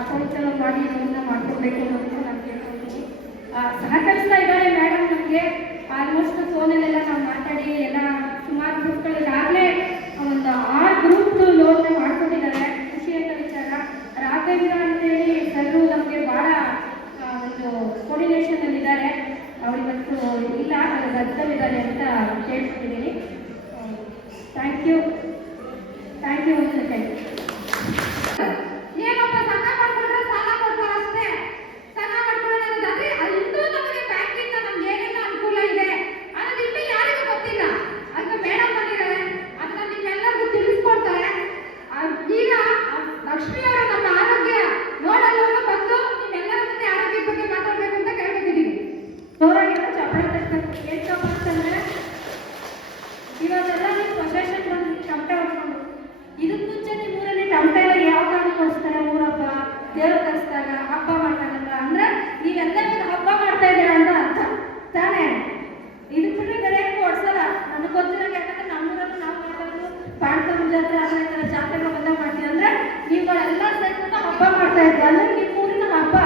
ಅಕೌಂಟ್ ಮಾಡಿ ಲೋನ್ನ ಮಾಡ್ಕೊಡ್ಬೇಕು ಅನ್ನೋದನ್ನು ನಾನು ಕೇಳ್ಕೊಳ್ತೀನಿ. ಸಹಕರಿಸ್ತಾ ಇದ್ದಾರೆ ಮೇಡಮ್ ನಮಗೆ. ಆಲ್ಮೋಸ್ಟ್ ಫೋನಲ್ಲೆಲ್ಲ ನಾವು ಮಾತಾಡಿ ಎಲ್ಲ ಸುಮಾರು ಗ್ರೂಪ್ಗಳಿಗಾಗಲೇ ಒಂದು 6 ಗ್ರೂಪ್ ಲೋನ್ನ ಮಾಡ್ಕೊಟ್ಟಿದ್ದಾರೆ. ಖುಷಿಯಾದ ವಿಚಾರ. ರಾಘವೇಂದ್ರ ಅಂತೇಳಿ ಸರ್ ನಮಗೆ ಭಾಳ ಒಂದು ಕೋರ್ಡಿನೇಷನಲ್ಲಿದ್ದಾರೆ. ಅವ್ರಿಗೆ ಕೇಳ್ತಿದ್ದೀನಿ. ಥ್ಯಾಂಕ್ ಯು ಒಂದು ಸೆಕೆಂಡ್. ಏನಪ್ಪ ಸಂಘ ಮಾಡ್ಕೊಂಡ್ರೆ ಸಾಲ ಕೊಡ್ತಾರೆ ಅಷ್ಟೇ. ಸಂಘ ಮಾಡ್ಕೊಳ್ಳೋದಾದ್ರೆ ಇನ್ನೂ ನಮಗೆ ಬ್ಯಾಂಕಿಂದ ನಮ್ಗೆ ಏನೆಲ್ಲ ಅನುಕೂಲ ಇದೆ ಅನ್ನೋದು ಇನ್ನೂ ಯಾರಿಗೂ ಗೊತ್ತಿಲ್ಲ. ಅದಕ್ಕೆ ಮೇಡಮ್ ಬಂದಿದ್ದಾರೆ, ಅದನ್ನ ನಿಮ್ಮೆಲ್ಲರಿಗೂ ತಿಳಿಸ್ಕೊಡ್ತಾರೆ. ಈಗ ಲಕ್ಷ್ಮಿ ಅವರು ನಮ್ಮ ಆರೋಗ್ಯ ನೋಡಲು ಬಂದು ನಿಮ್ಮೆಲ್ಲರ ಜೊತೆ ಆರೋಗ್ಯದ ಬಗ್ಗೆ ಮಾತಾಡ್ಬೇಕು ಅಂತ ಕೇಳ್ತಿದ್ದೀವಿ. ಜೋರಾಗಿರೋ ಚಪ್ಪಳ ತಟ್ಟಬೇಕು. ಏನ್ ಚಪ್ಪಳ ಅಂತಂದ್ರೆ ಇವಾಗೆಲ್ಲ ನೀವು ಪ್ರೊಫೆಷನ್ ಬಂದು ಟಮಟೆ ಹೊಡ್ಕೊಂಡು ಇದಕ್ಕೆ ಮುಂಚೆ ನಿಮ್ಮ ಊರಲ್ಲಿ ಟಮಟೆ ಎಲ್ಲ ಯಾವ ಕಾರಣಕ್ಕೋಸ್ಕರ ಊರಪ್ಪ ದೇವ್ರ ಕರೆಸಿದಾಗ ಹಬ್ಬ ಮಾಡ್ತಾಗಲ್ಲ ಅಂದ್ರೆ ನೀವೆಲ್ಲ ಹಬ್ಬ ಮಾಡ್ತಾ ಇದ್ದೀರಾ ಅಂತ ಅರ್ಥ ತಾನೇ. ಇದಕ್ಕೆ ಬಿಟ್ಟರೆ ಬೇರೆ ಏನು ಓಡಿಸಲ್ಲ ನನಗೆ ಗೊತ್ತಿರೋ. ಯಾಕಂದ್ರೆ ನಮ್ಮೂರಲ್ಲಿ ನಾವು ಮಾಡೋದು ಪಾಂಡವ ಜಾತ್ರೆ ಆ ಥರ ಜಾತ್ರೆಗಳು ಬಂದಾಗ ಮಾಡ್ತೀವಿ ಅಂದ್ರೆ ನೀವುಗಳೆಲ್ಲ ಸೇರ್ಕೊಂಡು ಹಬ್ಬ ಮಾಡ್ತಾ ಇದ್ದೀವಿ. ಅಂದ್ರೆ ನಿಮ್ಮ ಊರಿನ ಹಬ್ಬ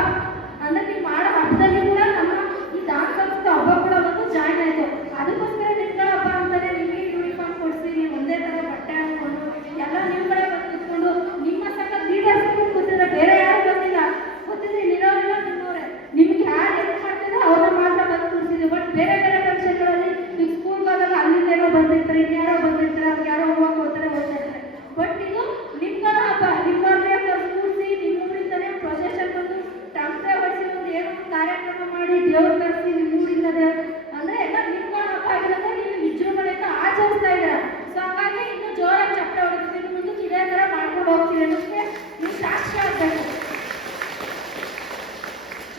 ಅಂದ್ರೆ ನೀವು ಮಾಡೋ ಹಬ್ಬದಲ್ಲಿ ಕೂಡ ನಮ್ಮ ಈ ದಾನ ಸಂಸ್ಥೆ ಹಬ್ಬ ಕೂಡ ಒಂದು ಜಾಯ್ನ್ ಆಯಿತು. ಅದಕ್ಕೋಸ್ಕರ ನಿಮ್ಗಳ ಹಬ್ಬ ಅಂತಾನೆ ನಿಮಗೆ ಯೂನಿಫಾರ್ಮ್ ಕೊಡಿಸಿ ನೀವು ಒಂದೇ ಥರ ಬಟ್ಟೆ ಹಾಕೊಂಡು ಎಲ್ಲ ನಿಮ್ಗಳೇ ಬಂದು ಕೂತ್ಕೊಂಡು ನಿಮ್ಮ ಸಂಘ ಲೀಡರ್ಸ್ ಕೂತಿದ್ರೆ ಬೇರೆ ಯಾರು ಬಂದಿಲ್ಲ. ಗೊತ್ತಿದ್ರೆ ಇಲ್ಲಿರೋರೆಲ್ಲ ನಿಮ್ಮವರೇ. ನಿಮ್ಗೆ ಯಾರು ಹೆಲ್ಪ್ ಮಾಡ್ತಿದ್ರೆ ಅವ್ರನ್ನ ಮಾತ್ರ ಬಂದು ಕೂರಿಸಿದ್ವಿ. ಬಟ್ ಬೇರೆ ಬೇರೆ ಫಂಕ್ಷನ್ಗಳಲ್ಲಿ ಈಗ ಸ್ಕೂಲ್ಗೆ ಹೋದಾಗ ಅಲ್ಲಿಂದೇನೋ ಬಂದಿರ್ತಾರೆ, ಇನ್ಯಾರೋ ಬಂದಿರ್ತಾರೆ, ಅವ್ರಿಗೆ ಯಾರೋ ಹೂವು ಕೊಡ್ತಾರೆ, ಓದ್ತಾ ಇರ್ತಾರೆ. ಬಟ್ ಇದು ನಿಮ್ಗಳ ಹಬ್ಬ. ನಿಮ್ಮವ್ರನ್ನೇ ಕೂರಿಸಿ ನಿಮ್ಮ ಊರಿಂದನೇ ಪ್ರೊಸೆಷನ್ ಬಂದು ಟಮಟೆ ಹೊಡಿಸಿ ಒಂದು ಏನೋ ಒಂದು ಕಾರ್ಯಕ್ರಮ ಮಾಡಿ ದೇವ್ರ ಕರೆಸಿ ನಿಮ್ಮ ಊರಿಂದನೇ ಅಂದ್ರೆ ಎಲ್ಲ ನಿಮ್ಗಳ ಹಬ್ಬ ಆಗಿರೋದ್ರೆ ನೀವು ವಿಜೃಂಭಣೆಯಿಂದ ಆಚರಿಸ್ತಾ ಇದ್ದೀರಾ. ಸೊ ಹಾಗಾಗಿ ಇನ್ನೂ ಜೋರಾಗಿ ಚಪ್ಪೆ ಹೊಡಿತೀವಿ. ಮುಂದಕ್ಕೆ ಇದೇ ಥರ ಮಾಡ್ಕೊಂಡು ಹೋಗ್ತೀವಿ ಅನ್ನೋದಕ್ಕೆ ನೀವು ಸಾಕ್ಷಿ ಆಗಬೇಕು.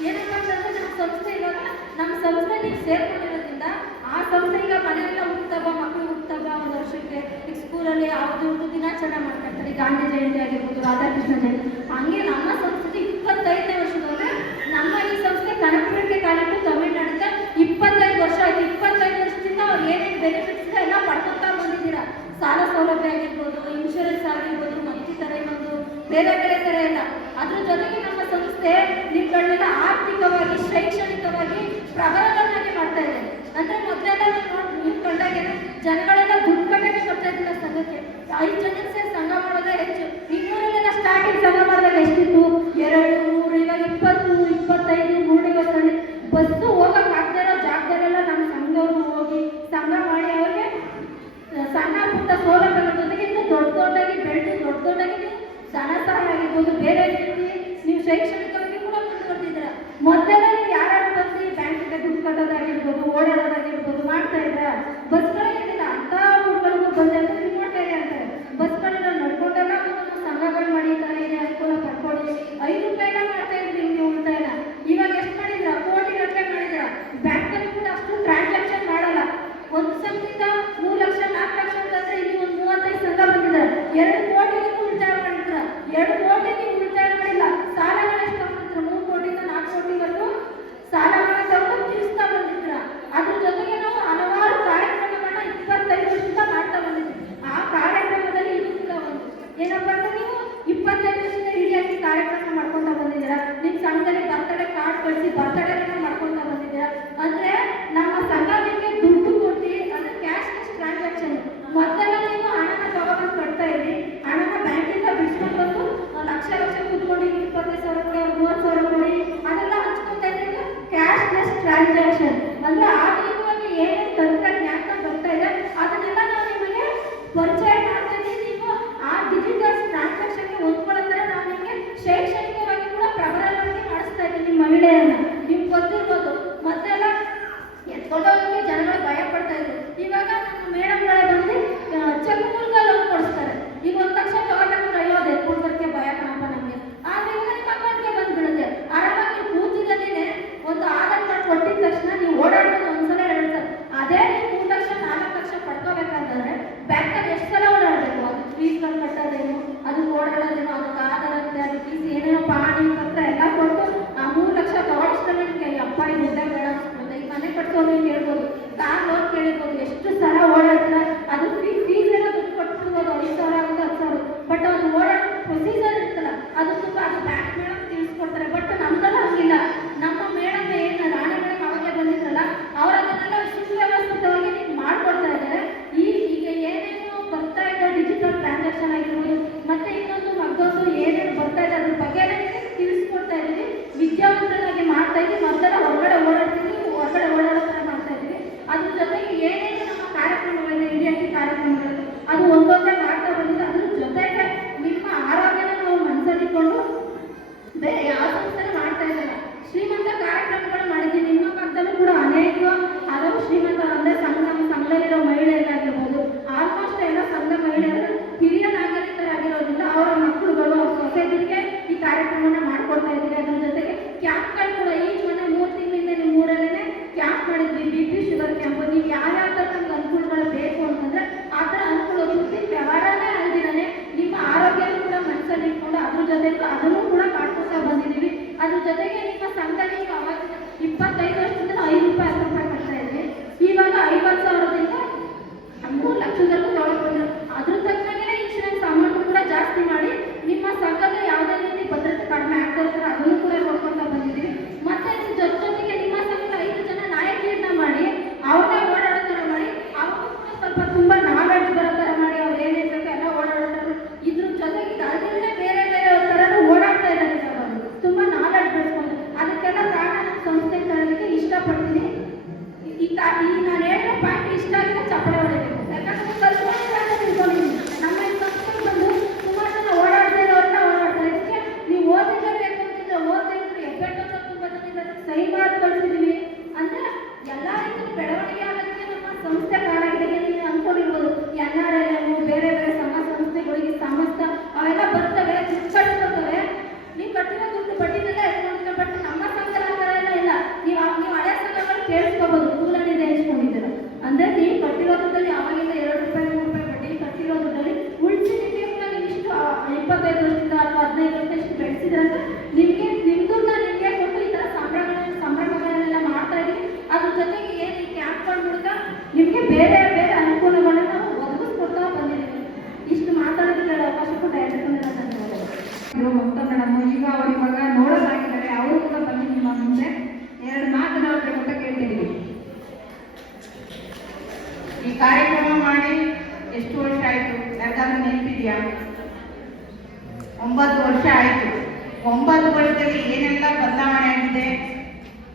ಏನಪ್ಪ ಅಂತಂದ್ರೆ ನಮ್ಮ ಸಂಸ್ಥೆ ಇವಾಗ ನಮ್ಮ ಸಂಸ್ಥೆ ನೀವು ಸೇರ್ಕೊಂಡಿರೋದ್ರಿಂದ ಆ ಸಂಸ್ಥೆ ಈಗ ಮನೆಯೆಲ್ಲ ಹುಟ್ಟುತ್ತಬ್ಬ, ಮಕ್ಕಳು ಹುಟ್ಟುತ್ತಬ್ಬ ಒಂದು ವರ್ಷಕ್ಕೆ ಈಗ ಸ್ಕೂಲಲ್ಲಿ ಯಾವುದು ದಿನಾಚರಣೆ ಮಾಡ್ತಾರೆ. ಗಾಂಧಿ ಜಯಂತಿ ಆಗಿರ್ಬೋದು, ರಾಧಾಕೃಷ್ಣ ಜಯಂತಿ. ಹಂಗೆ ನಮ್ಮ ಸಂಸ್ಥೆ 25ನೇ ವರ್ಷದೊಳಗೆ ನಮ್ಮ ಈ ಸಂಸ್ಥೆ ಕನಕಪುರಕ್ಕೆ ಕಾಲಿಟ್ಟು ತಮಿಳ್ನಾಡಿಂದ 25 ವರ್ಷ ಆಯ್ತು. 25 ವರ್ಷದಿಂದ ಅವ್ರು ಏನೇನು ಬೆನಿಫಿಟ್ಸ್ ಇದೆ ಎಲ್ಲ ಪಡ್ಕೊತಾ ಬಂದಿದ್ದೀರಾ. ಸಾಲ ಸೌಲಭ್ಯ ಆಗಿರ್ಬೋದು, ಇನ್ಶೂರೆನ್ಸ್ ಆಗಿರ್ಬೋದು, ಮತ್ತಿತರ ಇನ್ನೊಂದು ಬೇರೆ ಬೇರೆ ಥರ ಎಲ್ಲ. ಅದ್ರ ಜೊತೆಗೆ ನಮ್ಮ ಸಂಸ್ಥೆ ನಿಮ್ಗಳನ್ನೆಲ್ಲ ಆರ್ಥಿಕವಾಗಿ ಶೈಕ್ಷಣಿಕವಾಗಿ ಪ್ರಬಲವನ್ನಾಗಿ ಮಾಡ್ತಾ ಇದೆ. ಅಂದ್ರೆ ಮೊದಲೆಲ್ಲ ನೀವು ಕಂಡಾಗ ಜನಗಳೆಲ್ಲ ದುಡ್ಡು ಕಟ್ಟಕ್ಕೆ ಕೊಡ್ತಾ ಇದ್ದಿಲ್ಲ ಸಂಘಕ್ಕೆ. 5 ಜನಕ್ಕೆ ಸೇರಿ ಸಂಘ ಮಾಡೋದೇ ಹೆಚ್ಚು. ಇನ್ನೂರಲ್ಲೆಲ್ಲ ಸ್ಟಾರ್ಟಿಂಗ್ ಸಂಘ ಮಾಡಿದಾಗ ಎಷ್ಟಿತ್ತು? 2, 3, ಇವಾಗ 20, 25, 150 ಬಸ್ಸು ಹೋಗಕ್ಕೆ ಆಗದೆ ಇರೋ ಜಾಗದಲ್ಲೆಲ್ಲ ನಮ್ಮ ಸಂಘದವರು ಹೋಗಿ ಸಂಘ ಮಾಡಿ ಅವ್ರಿಗೆ ಸಣ್ಣ ಪುಟ್ಟ ಸೌಲಭ್ಯಗಳ ಜೊತೆಗೆ ಇನ್ನು ದೊಡ್ಡದಾಗಿ ಬೆಳೆದು ದೊಡ್ಡದಾಗಿ ನೀವು ಧನ ಸಹಾಯ ಆಗಿರ್ಬೋದು, ಬೇರೆ ರೀತಿ ನೀವು ಶೈಕ್ಷಣಿಕವಾಗಿ ಕೂಡ ಮುಂದುವರೆದಿದ್ದೀರ. ಮೊದಲೆಲ್ಲ ನೀವು ಯಾರು ಬಂದು ಬ್ಯಾಂಕಿಗೆ ದುಡ್ಡು ಕಟ್ಟೋದಾಗಿರ್ಬೋದು, ಓಡಾಡೋದಾಗಿರ್ಬೋದು ಮಾಡ್ತಾ ಇದ್ರ. ಬಸ್ಗಳಿರಲಿಲ್ಲ. ಅಂತ ಊರುಗಳಿಗೂ ಬಂದ ನೋಡ್ತಾ ಇದೆ ಅಂತಾರೆ. ಬಸ್ಗಳೆಲ್ಲ ನಡ್ಕೊಂಡೆಲ್ಲ ಬಂದು ಸಂಘಗಳು ಮಾಡಿದ್ದಾರೆ, ಇದೆ ಅನುಕೂಲ ಪಡ್ಕೊಳ್ಳಿ. 5 ರೂಪಾಯಿನ ಮಾಡ್ತಾ ಇದ್ರಿ ನೀವು ಉಳಿತಾಯನ. ಇವಾಗ ಎಷ್ಟು ಮಾಡಿದ್ರ? ಕೋಟಿಗಟ್ಟಲೆ ಮಾಡಿದ್ರ. ಬ್ಯಾಂಕಲ್ಲಿ ಕೂಡ ಅಷ್ಟು ಟ್ರಾನ್ಸಾಕ್ಷನ್ ಮಾಡಲ್ಲ. ಒಂದು ಸಂಘದಿಂದ 3 ಲಕ್ಷ 4 ಲಕ್ಷ ಅಂತಂದ್ರೆ ಇಲ್ಲಿ ಒಂದು 35 ಸಂಘ ಬಂದಿದ್ದಾರೆ. 2 ಕೋಟಿ ಉಳಿತಾಯ ಮಾಡಿದ್ರ. 2 ಕೋಟಿ ನೀವು ಉಳಿತಾಯ ಮಾಡಿಲ್ಲ. ಸಾಲಗಳು ಎಷ್ಟು ತಗೊಂಡಿದ್ರ? 3 ಕೋಟಿಯಿಂದ 4 ಕೋಟಿವರೆಗೂ ಸಾಲಗಳನ್ನ ತಗೊಂಡು ತೀರಿಸ್ತಾ ಬಂದಿದ್ರ. ಅದ್ರ ಜೊತೆಗೆ ನಾವು ಹಲವಾರು ಕಾರ್ಯಕ್ರಮಗಳನ್ನ 25 ವರ್ಷದಿಂದ ಮಾಡ್ತಾ ಬಂದಿದ್ವಿ. ಆ ಕಾರ್ಯಕ್ರಮದಲ್ಲಿ ಇದು ಕೂಡ ಒಂದು ಏನಪ್ಪ ಅಂದ್ರೆ ನೀವು 25 ವರ್ಷದಿಂದ ಹಿಡಿಯಾಗಿ ಕಾರ್ಯಕ್ರಮ ಮಾಡ್ಕೊಂತ ಬಂದಿದ್ದೀರಾ. ನಿಮ್ಮ ಸಂಘದಲ್ಲಿ ಬರ್ತಡೇ ಕಾರ್ಡ್ ಕಳಿಸಿ ಬರ್ತಡೇ ಮಾಡ್ಕೊಂತ ಬಂದಿದ್ದೀರಾ. ಅಂದ್ರೆ ನಮ್ಮ ಸಂಘ ನಿಮಗೆ ದುಡ್ಡು ಕೊಟ್ಟು ಅಂದ್ರೆ ಕ್ಯಾಶ್ಲೆಸ್ ಟ್ರಾನ್ಸಾಕ್ಷನ್. ಮೊದಲೆಲ್ಲ ನೀವು ಹಣನ ತಗೊಂಡು ಕಟ್ತಾ ಇದ್ರಿ. ಹಣನ ಬ್ಯಾಂಕಿಂದ ಬಿಡಿಸ್ಕೊಂಡು ಬಂದು ಲಕ್ಷ ಕೂತ್ಕೊಂಡು 25,000 ಕೊಡಿ, 30,000 ಕೊಡಿ ಅದೆಲ್ಲ ಹಂಚ್ಕೊತಾ ಇದ್ದೀವಿ. ಕ್ಯಾಶ್ಲೆಸ್ ಟ್ರಾನ್ಸಾಕ್ಷನ್ ಅಂದ್ರೆ ಆಧುನಿಕವಾಗಿ ಏನೇನು ತಂತ್ರಜ್ಞಾನ ಬರ್ತಾ ಇದೆ ಅದನ್ನೆಲ್ಲ ನಾವು ನಿಮಗೆ ಪರಿಚಯ ಮಾಡ್ತಾ ಇದ್ದೀವಿ. ನೀವು ಆ ಡಿಜಿಟಲ್ ಟ್ರಾನ್ಸಾಕ್ಷನ್ಗೆ ಹೊಂದ್ಕೊಳ್ಳೋದ್ರೆ ನಾವು ನಿಮಗೆ ಶೈಕ್ಷಣಿಕವಾಗಿ ಕೂಡ ಪ್ರಬಲವಾಗಿ ಮಾಡಿಸ್ತಾ ಇದ್ದೀವಿ. ನಿಮ್ಮ ಮಹಿಳೆಯರನ್ನ ನಿಮ್ಗೆ ಗೊತ್ತಿರ್ಬೋದು. ಮೊದಲೆಲ್ಲ ಎತ್ಕೊಂಡೋಗಕ್ಕೆ ಜನಗಳು ಭಯ ಪಡ್ತಾ ಇದ್ರು. ಇವಾಗ ನಮ್ಮ ಮೇಡಮ್ಗಳೇ ಬಂದು ಚೆಕ್ ಮೂಲಕ ಲೋನ್ ಕೊಡಿಸ್ತಾರೆ. ಈಗ 1 ಲಕ್ಷ ತಗೊಂಡ್ರೆ ಅಯ್ಯೋ ಅದು ಎತ್ಕೊಂಡ್ಬರ್ಕೆ ಭಯ ಕಾಣಪ್ಪ ನಮಗೆ. ಆದ್ರೆ ಇವಾಗ ನಿಮ್ಮ ಅಕೌಂಟ್ಗೆ ಬಂದ್ಬಿಡುತ್ತೆ. ಆರಾಮಾಗಿ ನೀವು ಕೂತಿದ್ದಲ್ಲೇ ಒಂದು ಆಧಾರ್ ಕಾರ್ಡ್ ಕೊಟ್ಟಿದ ತಕ್ಷಣ ನೀವು ಓಡಾಡ್ಬೋದು 1 ಸಲ 2 ಸಲ. ಅದೇ ನೀವು 3 ಲಕ್ಷ 4 ಲಕ್ಷ ಪಡ್ಕೋಬೇಕಂತಂದ್ರೆ ಬ್ಯಾಂಕಲ್ಲಿ ಎಷ್ಟು ಸಲ ಓಡಾಡಬೇಕು? ಅದು ಫೀಸ್ಗಳು ಕಟ್ಟೋದೇನು, ಅದಕ್ಕೆ ಓಡಾಡೋದೇನು, ಅದಕ್ಕೆ ಆಧಾರ ಅಂತೆ, ಅದು ಫೀಸ್ ಏನೇನೋ ಪಾಣಿ ಪತ್ರ ಎಲ್ಲ ಕೊಟ್ಟು ಆ 3 ಲಕ್ಷ ತಗೊಳಿಸ್ತಾನೆ ನಿಮಗೆ ಅಪ್ಪ ಈ ಮುದ್ದೆ ಬೇಡ ಅಂತ ಈಗ ಮನೆ ಕಟ್ಸೋದು ಕೇಳ್ಬೋದು, ಕಾರ್ ಲೋನ್ ಕೇಳಿರ್ಬೋದು. ಎಷ್ಟು ಸಲ ಓಡಾಡ್ತಾರೆ ಅದು ಫೀಸ್ ಎಲ್ಲ ದುಡ್ಡು ಕೊಟ್ಬಿಡ್ಬೋದು. 5,000 10,000. ಬಟ್ ಅದು ಓಡಾಡೋ ಪ್ರೊಸೀಜರ್ ಇರ್ತಲ್ಲ ಅದು ತುಂಬ ಅದು ಬ್ಯಾಂಕ್ ಮೇಡಮ್ ತಿಳಿಸ್ಕೊಡ್ತಾರೆ. ಬಟ್ ನಮ್ದೆಲ್ಲ ಹಂಗಿಲ್ಲ. ನಮ್ಮ ಮೇಡಮ್ ಏನು ರಾಣಿ ಮೇಡಮ್ ಅವಾಗೆ ಬಂದಿದ್ರಲ್ಲ ಅವ್ರು ಅದನ್ನೆಲ್ಲ ಸುವ್ಯವಸ್ಥಿತವಾಗಿ ನೀವು ಮಾಡ್ಕೊಡ್ತಾ ಇದ್ದಾರೆ. ಈಗ ಏನೇನು ಬರ್ತಾ ಇದೆ ಡಿಜಿಟಲ್ ಟ್ರಾನ್ಸಾಕ್ಷನ್ ಆಗಿರ್ಬೋದು, ಮತ್ತೆ ಇನ್ನೊಂದು ಮತ್ತೊಂದು ಏನೇನು ಬರ್ತಾ ಇದೆ ಅದ್ರ ಬಗ್ಗೆ ತಿಳಿಸ್ಕೊಡ್ತಾ ಇದ್ದೀವಿ. ವಿದ್ಯಾವಂತರಾಗಿ ಮಾಡ್ತಾ ಇದ್ದೀವಿ. ಮೊದಲೆಲ್ಲ ಹೊರಗಡೆ ಓಡಾಡ್ತೀವಿ, ಹೊರಗಡೆ ಓಡಾಡೋ ಥರ ಮಾಡ್ತಾ ಇದ್ದೀವಿ. ಅದ್ರ ಜೊತೆಗೆ ಏನೇನು ನಮ್ಮ ಕೇಳಿಸ್ಕೋಬೋದು, ಕೂಲನ್ನಿದೆ ಹಂಚ್ಕೊಂಡಿದ್ದೀರ ಅಂದರೆ ನೀವು ಕಟ್ಟಿರೋ ದುಡ್ಡಲ್ಲಿ ಆವಾಗಿಂದ 2 ರೂಪಾಯಿ 3 ರೂಪಾಯಿ ಬಡ್ಡಿ ಕಟ್ಟಿರೋ ದುಡ್ಡಲ್ಲಿ ಉಳಿಸಿ ನಿಮಗೆ ನೀವು ಇಷ್ಟು 25 ವರ್ಷದಿಂದ ಅಥವಾ 15 ವರ್ಷ ಇಷ್ಟು ಬೆಳೆಸಿದ್ರಂತ ನಿಮಗೆ ನಿಮ್ದನ್ನ ನಿಮಗೆ ಕೊಟ್ಟು ಈ ಥರ ಸಂಭ್ರಮಗಳನ್ನೆಲ್ಲ ಮಾಡ್ತಾ ಇದ್ದೀವಿ. ಅದ್ರ ಜೊತೆಗೆ ಏನು ಈ ಕ್ಯಾಂಪ್ಗಳ ಮೂಲಕ ನಿಮಗೆ ಬೇರೆ ಬೇರೆ ಅನುಕೂಲಗಳನ್ನ ನಾವು ಒದಗಿಸ್ಕೊಡ್ತಾ ಬಂದಿದ್ದೀವಿ. ಇಷ್ಟು ಮಾತಾಡೋದಕ್ಕೆ ಅವಕಾಶ ಕೊಟ್ಟ ಎಲ್ಲರಿಗೂ ಧನ್ಯವಾದಗಳು. ಮಮತಾ ಮೇಡಮ್ ಈಗ ಅವ್ರು ಇವಾಗ ನೋಡೋದಾಗಿದ್ದಾರೆ, ಅವರು ಕೂಡ ಬನ್ನಿ ನಿಮ್ಮ ಮುಂದೆ 2 ಮಾತನಾಡಬೇಕು ಅಂತ ಕೇಳ್ತಿದ್ದೀವಿ. ಈ ಕಾರ್ಯಕ್ರಮ ಮಾಡಿ ಎಷ್ಟು ವರ್ಷ ಆಯಿತು? ಯಾರಿಗಾದ್ರೂ ನೆನಪಿದೆಯಾ? 9 ವರ್ಷ ಆಯಿತು. 9 ವರ್ಷದಲ್ಲಿ ಏನೆಲ್ಲ ಬದಲಾವಣೆ ಆಗಿದೆ,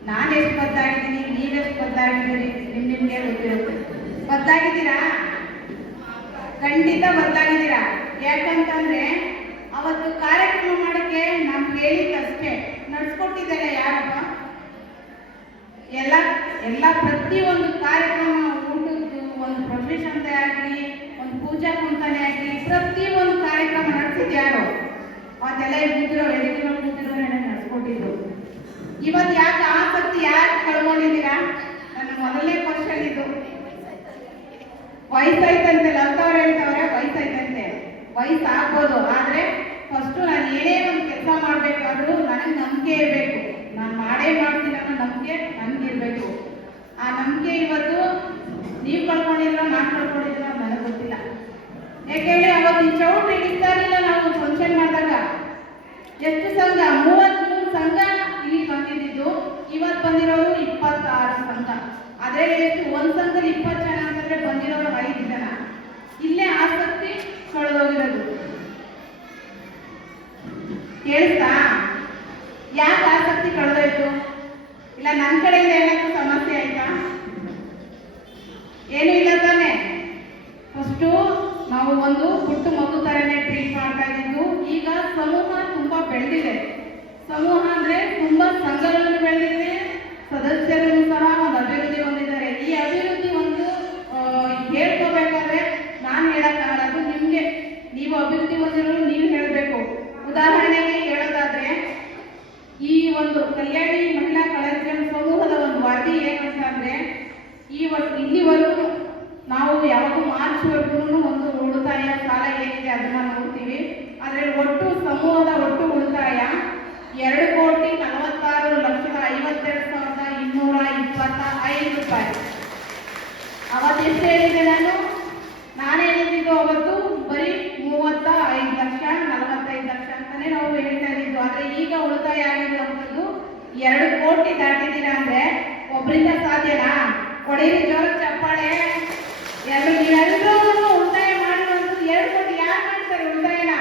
ನಾನು ಎಷ್ಟು ಬದಲಾಗಿದ್ದೀನಿ, ನೀವೆಷ್ಟು ಬದಲಾಗಿದ್ದೀರಿ, ನಿಮಗೆ ಗೊತ್ತಿರುತ್ತೆ. ಬದಲಾಗಿದ್ದೀರಾ? ಖಂಡಿತ ಬದಲಾಗಿದ್ದೀರಾ. ಯಾಕಂತಂದ್ರೆ ಅವತ್ತು ಕಾರ್ಯಕ್ರಮ ಮಾಡೋಕ್ಕೆ ನಮ್ಗೆ ಹೇಳಿದ್ದಷ್ಟೇ ನಡ್ಸ್ಕೊಟ್ಟಿದ್ದಲ್ಲ ಯಾರಪ್ಪ? ಎಲ್ಲ ಪ್ರತಿಯೊಂದು ಕಾರ್ಯಕ್ರಮ, ಊಟದ್ದು ಒಂದು ಪ್ರೊಫೆಷನ್ ಆಗಲಿ, ಒಂದು ಪೂಜಾ ಕುಂತಾನೆ ಆಗಲಿ, ಪ್ರತಿಯೊಂದು ಕಾರ್ಯಕ್ರಮ ನಡೆಸಿದ್ದು ಯಾರು? ಅದೆಲ್ಲ ಕೂತಿರೋ ವೇದಿಕೆ ಕೂತಿರೋ ನಡೆಸ್ಕೊಟ್ಟಿದ್ರು. ಇವತ್ತು ಯಾಕೆ ಆಸಕ್ತಿ ಯಾಕೆ ಕಳ್ಕೊಂಡಿದ್ದೀರಾ? ನನ್ನ ಮೊದಲನೇ ಕ್ವಶನ್ ಇದು. ವಯಸ್ಸಾಯ್ತಂತೆ, ಲವ್ತವ್ರು ಹೇಳ್ತವ್ರೆ ವಯಸ್ಸಾಯ್ತಂತೆ. ವಯಸ್ಸಾಗ್ಬೋದು, ಆದರೆ ಫಸ್ಟು ನಾನು ಏನೇ ಒಂದು ಕೆಲಸ ಮಾಡಬೇಕಾದ್ರೂ ನನಗೆ ನಂಬಿಕೆ ಇರಬೇಕು. ನಾನು ಮಾಡೇ ಮಾಡ್ತೀನಿ ಅನ್ನೋ ನಂಬಿಕೆ ನನಗಿರಬೇಕು. ಆ ನಂಬಿಕೆ ಇವತ್ತು ನೀವು ಕಳ್ಕೊಂಡಿರೋ ನಾನು ಕಳ್ಕೊಂಡಿರೋ ನನಗೆ ಗೊತ್ತಿಲ್ಲ. ಯಾಕೆಂದರೆ ಅವತ್ತು ಈ ಚೌಟ್ರಿ ಹಿಡಿಸ್ತಾ ಇರಲಿಲ್ಲ. ನಾವು ಫಂಕ್ಷನ್ ಮಾಡಿದಾಗ ಎಷ್ಟು ಸಂಘ? 33 ಸಂಘ ಇಲ್ಲಿ ಬಂದಿದ್ದು. ಇವತ್ತು ಬಂದಿರೋರು 26 ಸಂಘ. ಅದೇ ಎಷ್ಟು ಒಂದು ಸಂಘದಲ್ಲಿ 20 ಜನ ಅಂತಂದ್ರೆ ಬಂದಿರೋರು 5 ಜನ. ಇಲ್ಲೇ ಆಸಕ್ತಿ ಕಳೆದೋಗಿರೋದು. ಕೇಳಿಸ್ತಾ? ಯಾಕೆ ಆಸಕ್ತಿ ಕಳೆದೋಯ್ತು? ಇಲ್ಲ ನನ್ನ ಕಡೆಯಿಂದ ಏನಾದ್ರು ಸಮಸ್ಯೆ ಆಯ್ತಾ? ಏನೂ ಇಲ್ಲ ತಾನೆ. ಫಸ್ಟು ನಾವು ಒಂದು ಪುಟ್ಟ ಮಗು ಥರನೇ ಟ್ರೀಟ್ ಮಾಡ್ತಾ ಇದ್ದು. ಈಗ ಸಮೂಹ ತುಂಬ ಬೆಳೆದಿದೆ. ಸಮೂಹ ಅಂದರೆ ತುಂಬ ಸಂಘಗಳನ್ನು ಬೆಳೆದಿದೆ, ಸದಸ್ಯರು ಸಹ ಒಂದು ಅಭಿವೃದ್ಧಿ ಹೊಂದಿದ್ದಾರೆ. ಈ ಅಭಿವೃದ್ಧಿ ಒಂದು ಹೇಳ್ಕೋಬೇಕಾದ್ರೆ ನಾನು ಹೇಳಕ್ಕಾಗಲ್ಲ, ಅದು ನಿಮಗೆ. ನೀವು ಅಭಿವೃದ್ಧಿ ಹೊಂದಿರೋರು ನೀವು ಹೇಳಬೇಕು. ಉದಾಹರಣೆಗೆ ಹೇಳೋದಾದ್ರೆ, ಈ ಒಂದು ಕಲ್ಯಾಣಿ ಮಹಿಳಾ ಕಳಂಜಂ ಸಮೂಹದ ಒಂದು ವರದಿ ಏನಂತಂದ್ರೆ, ಇಲ್ಲಿವರೆಗೂ ನಾವು ಯಾವಾಗೂ ಮಾರ್ಚ್ವರೆಗೂ ಒಂದು ಉಳಿತಾಯ ಸಾಲ ಏನಿದೆ ಅದನ್ನ ನೋಡ್ತೀವಿ. ಅದರಲ್ಲಿ ಒಟ್ಟು ಸಮೂಹದ ಒಟ್ಟು ಉಳಿತಾಯ 2,46,52,225 ರೂಪಾಯಿ. ಅವತ್ತು ಎಷ್ಟು ಹೇಳಿದೆ ನಾನು ಹೇಳಿದ್ದು ಅವತ್ತು ಬರೀ 35 ಲಕ್ಷ 45 ಲಕ್ಷ ಅಂತಾನೆ ನಾವು ಹೇಳ್ತಾ ಇದ್ದಿದ್ದು. ಆದರೆ ಈಗ ಉಳಿತಾಯ ಆಗಿರುವಂಥದ್ದು 2 ಕೋಟಿ ದಾಟಿದ್ದೀರಾ ಅಂದರೆ ಒಬ್ಬರಿಂದ ಸಾಧ್ಯನಾ? ಕೊಡೀರಿ ಜೋರ ಚಪ್ಪಾಳೆ. ನೀವೆಲ್ಲರೂ ಉಳಿತಾಯ ಮಾಡಿರುವಂಥದ್ದು 2 ಕೋಟಿ. ಯಾರು ಮಾಡ್ತಾರೆ ಉಳಿತಾಯನ?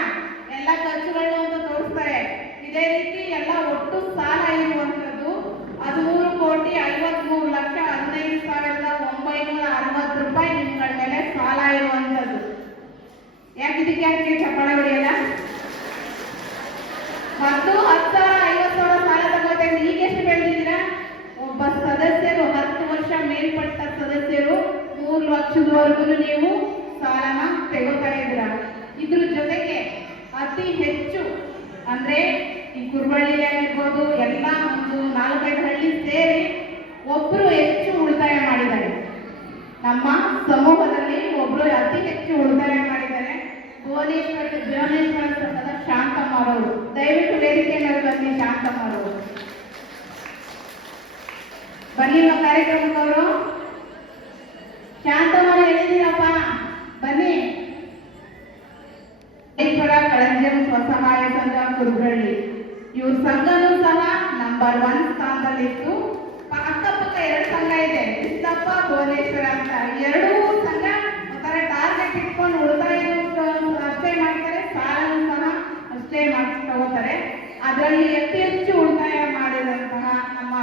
ಎಲ್ಲ ಖರ್ಚುಗಳು ಅಂತ ತೋರಿಸ್ತಾರೆ. ಇದೇ ರೀತಿ ಎಲ್ಲ ಒಟ್ಟು ಸಾಲ ಇರುವಂಥದ್ದು 13,53,15,960 ರೂಪಾಯಿ ನಿಮ್ಗಳ ಮೇಲೆ ಸಾಲ ಇರುವಂಥದ್ದು. ಯಾಕೆ ಇದಕ್ಕೆ ಚಪ್ಪಾಳೆ ಹೊಡೆಯಲ್ಲ? ಮತ್ತು 10,000 50,000 ಸಾಲ ತಗೋತಾರೆ. ಈಗ ಎಷ್ಟು ಬೆಳೆದಿದ್ದೀರಾ? ಒಬ್ಬ ಸದಸ್ಯರು 10 ವರ್ಷ ಮೇಲ್ಪಟ್ಟ ಸದಸ್ಯರು 3 ಲಕ್ಷದವರೆಗೂ ನೀವು ಸಾಲನ ತೆಗೋತಾ ಇದ್ದೀರಾ. ಇದ್ರ ಜೊತೆಗೆ ಅತಿ ಹೆಚ್ಚು ಅಂದ್ರೆ ಈ ಕುರುಬಳ್ಳಿ ಆಗಿರ್ಬೋದು, ಎಲ್ಲ ಒಂದು 4-5 ಹಳ್ಳಿ ಸೇರಿ ಒಬ್ರು ಹೆಚ್ಚು ಉಳಿತಾಯ ಮಾಡಿದ್ದಾರೆ. ನಮ್ಮ ಸಮೂಹದಲ್ಲಿ ಒಬ್ರು ಅತಿ ಹೆಚ್ಚು ಉಳಿತಾಯ ಮಾಡಿದ್ದಾರೆ. ಭುವನೇಶ್ವರ ಸಂಘದ ಶಾಂತಮ್ಮರವರು. ದಯವಿಟ್ಟು ವೇದಿಕೆ ಮೇಲೆ ಬನ್ನಿ. ಶಾಂತಮ್ಮರವರು ಬನ್ನಿ ಕಾರ್ಯಕ್ರಮದವರು. ಶಾಂತಮ್ಮರು ಹೇಳಿದ್ದೀರಪ್ಪ, ಬನ್ನಿ. ಕಳಂಜಂ ಸ್ವಸಹಾಯ ಸಂಘ ಕುರುಬಳ್ಳಿ, ಇವ್ರ ಸಂಘನೂ ಸಹ ನಂಬರ್ 1 ಸ್ಥಾನದಲ್ಲಿತ್ತು. ಅಕ್ಕಪಕ್ಕ 2 ಸಂಘ ಇದೆ, ಕೃಷ್ಣಪ್ಪ ಭುವನೇಶ್ವರ ಅಂತ. 2 ಸಂಘ ಒಂಥರ ಟಾರ್ಗೆಟ್ ಇಟ್ಕೊಂಡು ಉಳಿತಾಯ ಅಷ್ಟೇ ಮಾಡ್ತಾರೆ, ಸಾಲನೂ ಸಹ ಅಷ್ಟೇ ತಗೋತಾರೆ. ಅದರಲ್ಲಿ ಅತಿ ಹೆಚ್ಚು ಉಳಿತಾಯ ಮಾಡಿದಂತಹ ನಮ್ಮ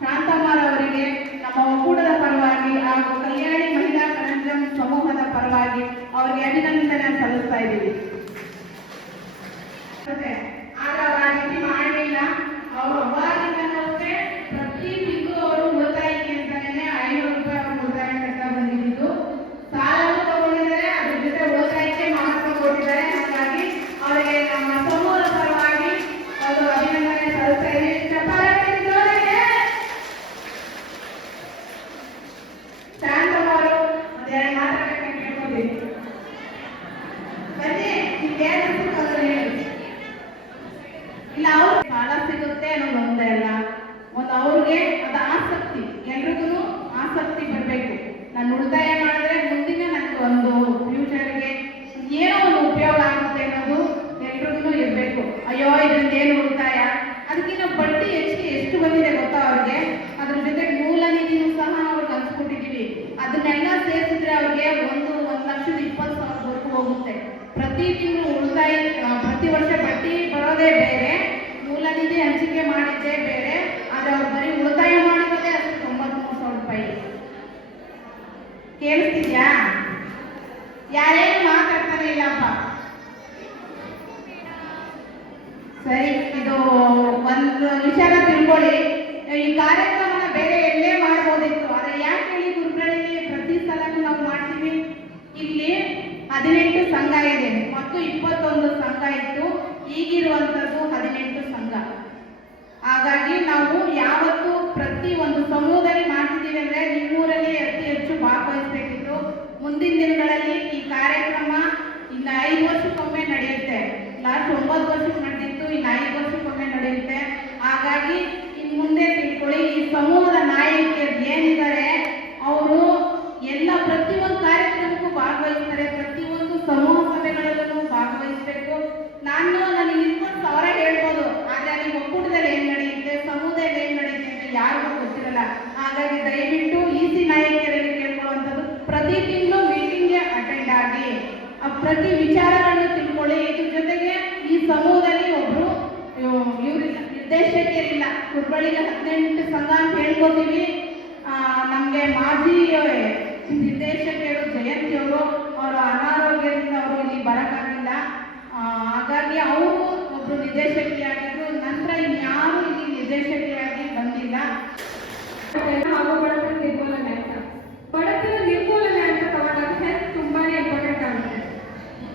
ಶಾಂತಮ್ಮರವರಿಗೆ ನಮ್ಮ ಒಕ್ಕೂಟದ ಪರವಾಗಿ ಹಾಗೂ ಕಲ್ಯಾಣಿ ಮಹಿಳಾ ಕಳಂಜಂ ಸಮೂಹದ ಪರವಾಗಿ ಅವರಿಗೆ ಅಭಿನಂದನೆ ಸಲ್ಲಿಸ್ತಾ ಇದ್ದೀವಿ. ಆದ್ರೆ ಅವ್ರು ಆ ರೀತಿ ಮಾಡಲಿಲ್ಲ. ಅವರು ಅವಾಗಿಂದನಷ್ಟೇ ಪ್ರತಿ ತಿಂಗಳು ಅವರು ಉಳಿತಾಯಕ್ಕೆ ಅಂತಾನೆ 500 ರೂಪಾಯಿ ಅವರು ಉಳಿತಾಯ ಕಟ್ತಾ ಬಂದಿದ್ದು. ಸಾಲವನ್ನು ತಗೊಂಡಿದ್ದಾರೆ, ಅದ್ರ ಜೊತೆ ಉಳಿತಾಯಕ್ಕೆ ಮಹತ್ವ ಕೊಟ್ಟಿದ್ದಾರೆ. ಹಾಗಾಗಿ ಅವರಿಗೆ ನಮ್ಮ ಸಮೂಹದ ಪರವಾಗಿ ಅವರು ಅಭಿನಂದನೆ ಸಲ್ಲಿಸ್ತಾ ಇದ್ದೀವಿ. ಒಂದೆರಡು ಮಾತಾಡಕ್ಕೆ ಕೇಳ್ಕೊಳ್ರಿ. ಬನ್ನಿ, ನಿಮ್ಗೇನು ಅನ್ಸುತ್ತೋ ಅದನ್ನ ಹೇಳಿ. ಇಲ್ಲ ಅವ್ರು ಸಾಲ ಸಿಗುತ್ತೆ ಅನ್ನೋದು ಒಂದೇ ಅಲ್ಲ, ಒಂದು ಅವ್ರಿಗೆ ಅದು ಆಸಕ್ತಿ, ಎಲ್ರಿಗೂ ಆಸಕ್ತಿ ಬರಬೇಕು. ನಾನು ಉಳಿತಾಯ ಮಾಡಿದ್ರೆ ಮುಂದಿನ ನನಗೆ ಒಂದು ಫ್ಯೂಚರ್ಗೆ ಏನೋ ಒಂದು ಉಪಯೋಗ ಆಗುತ್ತೆ ಅನ್ನೋದು ಎಲ್ರಿಗೂ ಇರಬೇಕು. ಅಯ್ಯೋ ಇದರಿಂದ ಏನು ಉಳಿತಾಯ, ಅದಕ್ಕಿಂತ ಬಡ್ಡಿ ಹೆಚ್ಚಿಗೆ ಎಷ್ಟು ಬಂದಿದೆ ಗೊತ್ತಾ ಅವ್ರಿಗೆ. ಅದ್ರ ಜೊತೆಗೆ ಮೂಲ ನಿಧಿನೂ ಸಹ ಅವ್ರಿಗೆ ಹಂಚ್ಕೊಟ್ಟಿದ್ದೀವಿ. ಅದನ್ನೆಲ್ಲ ಸೇರಿಸಿದ್ರೆ ಅವ್ರಿಗೆ 1,20,000 ಹೋಗುತ್ತೆ. ಪ್ರತಿ ತಿಂಗಳು ಉಳಿತಾಯ, ಪ್ರತಿ ವರ್ಷ ಬಡ್ಡಿ ಬರೋದೇ ಬೇರೆ, ಮೂಲ ನಿಧಿ ಹಂಚಿಕೆ ಮಾಡಿದ್ದೇ ಬೇರೆ. ಆದರೆ ಅವ್ರು ಬರೀ ಉಳಿತಾಯ ಮಾಡಿರೋದೇ ಅಷ್ಟು 93,000 ರೂಪಾಯಿ. ಕೇಳಿಸ್ತಿದ್ಯಾ? ಯಾರೇನು ಮಾತಾಡ್ತಾನೆ ಇಲ್ಲಪ್ಪ. ಸರಿ, ಇದು ಒಂದು ವಿಚಾರ ತಿಳ್ಕೊಳ್ಳಿ. ಈ ಕಾರ್ಯಕ್ರಮನ ಬೇರೆ ಎಲ್ಲೇ ಮಾಡ್ಬೋದಿತ್ತು, ಆದರೆ ಯಾಕೆ ಹೇಳಿ ಗುರುಗಳಲ್ಲಿ ಪ್ರತಿ ಸಲನೂ ನಾವು ಮಾಡ್ತೀವಿ. ಇಲ್ಲಿ 18 ಸಂಘ ಇದೆ ಮತ್ತು 21 ಸಂಘ ಇತ್ತು. ಈಗಿರುವಂಥದ್ದು 18 ಸಂಘ. ಹಾಗಾಗಿ ನಾವು ಯಾವತ್ತು ಪ್ರತಿ ಒಂದು ಸಮೂಹದಲ್ಲಿ ಮಾಡ್ತಿದ್ದೀವಿ ಅಂದರೆ ನಿಮ್ಮೂರಲ್ಲಿ ಅತಿ ಹೆಚ್ಚು ಭಾಗವಹಿಸಬೇಕಿತ್ತು. ಮುಂದಿನ ದಿನಗಳಲ್ಲಿ ಈ ಕಾರ್ಯಕ್ರಮ ಇನ್ನು 5 ವರ್ಷಕ್ಕೊಮ್ಮೆ ನಡೆಯುತ್ತೆ. ಲಾಸ್ಟ್ 9 ವರ್ಷಕ್ಕೆ ನಡೆದಿತ್ತು, ಇನ್ನು 5 ವರ್ಷಕ್ಕೊಮ್ಮೆ ನಡೆಯುತ್ತೆ. ಹಾಗಾಗಿ ಇನ್ನು ಮುಂದೆ ತಿಳ್ಕೊಳ್ಳಿ, ಈ ಸಮೂಹದ ನಾಯಕಿಯರು ಏನಿದ್ದಾರೆ ಅವರು ಎಲ್ಲ ಪ್ರತಿಯೊಂದು ಕಾರ್ಯಕ್ರಮಕ್ಕೂ ಭಾಗವಹಿಸ್ತಾರೆ, ಪ್ರತಿಯೊಂದು ಸಮೂಹ ಸಭೆಗಳಲ್ಲೂ ಭಾಗವಹಿಸಬೇಕು. ನನಗೆ ಇಟ್ಕೊಂಡು ಸಾವಿರ ಹೇಳ್ಬೋದು, ಆದರೆ ಅಲ್ಲಿ ಒಕ್ಕೂಟದಲ್ಲಿ ಏನು ನಡೆಯುತ್ತೆ, ಸಮುದಾಯದಲ್ಲಿ ಏನು ನಡೆಯುತ್ತೆ ಅಂತ ಯಾರಿಗೂ ಗೊತ್ತಿರಲ್ಲ. ಹಾಗಾಗಿ ದಯವಿಟ್ಟು ಸಿ ನಾಯಕಿಯರಲ್ಲಿ ಕೇಳ್ಕೊಳ್ಳುವಂಥದ್ದು, ಪ್ರತಿ ತಿಂಗಳು ಮೀಟಿಂಗ್ಗೆ ಅಟೆಂಡ್ ಆಗಿ ಪ್ರತಿ ವಿಚಾರಗಳನ್ನು ತಿಳ್ಕೊಳ್ಳಿ. ಇದ್ರ ಜೊತೆಗೆ ಈ ಸಮೂಹದಲ್ಲಿ ಒಬ್ಬರು ಇವರಿಲ್ಲ, ನಿರ್ದೇಶಕಿಯರಿಲ್ಲ. ಹುಬ್ಬಳ್ಳಿಗೆ 18 ಸಂಘ ಅಂತ ಹೇಳ್ಕೊತೀವಿ. ನಮಗೆ ಮಾಜಿ ನಿರ್ದೇಶಕಿಯರು ಜಯಂತಿಯವರು, ಅವರ ಅನಾರೋಗ್ಯದಿಂದ ಅವರು ಇಲ್ಲಿ ಬರೋಕ್ಕಾಗಿಲ್ಲ. ಹಾಗಾಗಿ ಅವರು ಒಬ್ಬರು ನಿರ್ದೇಶಕಿಯಾಗಿದ್ರು. ನಂತರ ಇನ್ಯಾರು ಇಲ್ಲಿ ನಿರ್ದೇಶಕಿಯಾಗಿ ಬಂದಿಲ್ಲ. ಹಾಗೂ ಬಡತನ ನಿರ್ಮೂಲನೆ ಅಂತ, ಬಡತನ ನಿರ್ಮೂಲನೆ ಅಂತ ತಗೊಂಡಾಗ ಹೆಲ್ತ್ ತುಂಬಾನೇ ಇಂಪಾರ್ಟೆಂಟ್ ಆಗುತ್ತೆ.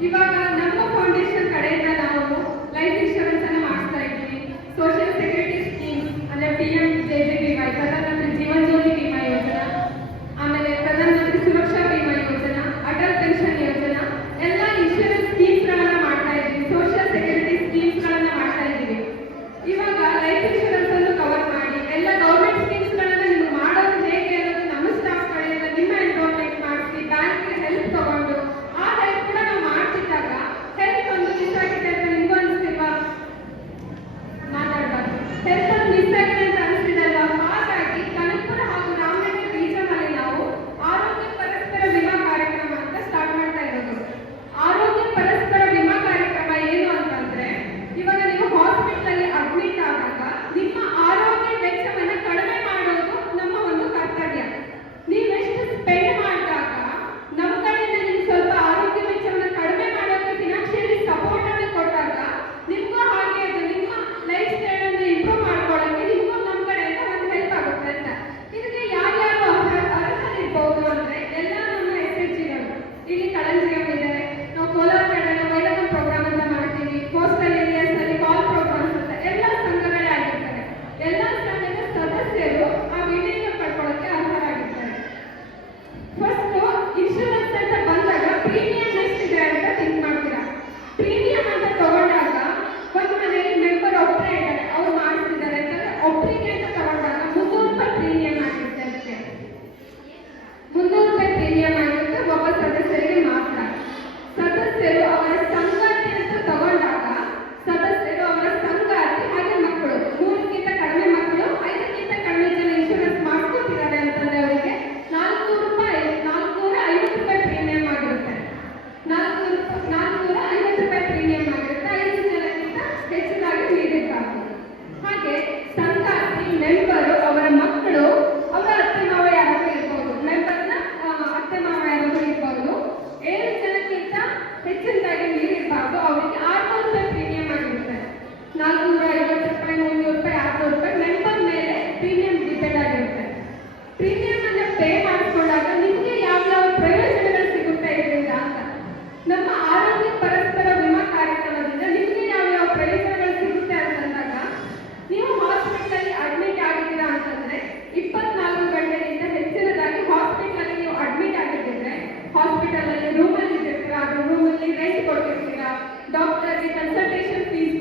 ಇವಾಗ ನಮ್ಮ ಫೌಂಡೇಶನ್ ಕಡೆಯಿಂದ ನಾವು ಲೈಫ್ ಇನ್ಶೂರೆನ್ಸ್ ಅನ್ನು ಮಾಡಿಸ್ತಾ ಇದ್ದೀವಿ. ಸೋಷಿಯಲ್ ಸೆಕ್ಯೂರಿಟಿ ಸ್ಕೀಮ್ ಅಂದರೆ PMJJBY, ಪ್ರಧಾನಮಂತ್ರಿ ಜೀವನ್ ಜ್ಯೋತಿ ಬಿಮಾ ಯೋಜನಾ, ಆಮೇಲೆ ಪ್ರಧಾನಮಂತ್ರಿ ಸುರಕ್ಷಾ ಬಿಮಾ ಯೋಜನಾ, ಅಟಲ್ ಪೆನ್ಷನ್ ಯೋಜನಾ, ಎಲ್ಲ ಇನ್ಶೂರೆನ್ಸ್ ಸ್ಕೀಮ್ಸ್ಗಳನ್ನು ಮಾಡ್ತಾ ಇದ್ದೀವಿ. ಸೋಷಿಯಲ್ ಸೆಕ್ಯೂರಿಟಿ ಸ್ಕೀಮ್ಸ್ಗಳನ್ನು ಮಾಡ್ತಾ ಇದ್ದೀವಿ. ಇವಾಗ ಲೈಫ್ ಇನ್ಶೂರೆನ್ಸ್ ಅನ್ನು ಕವರ್ ಮಾಡಿ ಎಲ್ಲ ಗೌರ್ಮೆಂಟ್ ಸ್ಕೀಮ್ಸ್ಗಳನ್ನು ನಿಮ್ಗೆ ಮಾಡೋದು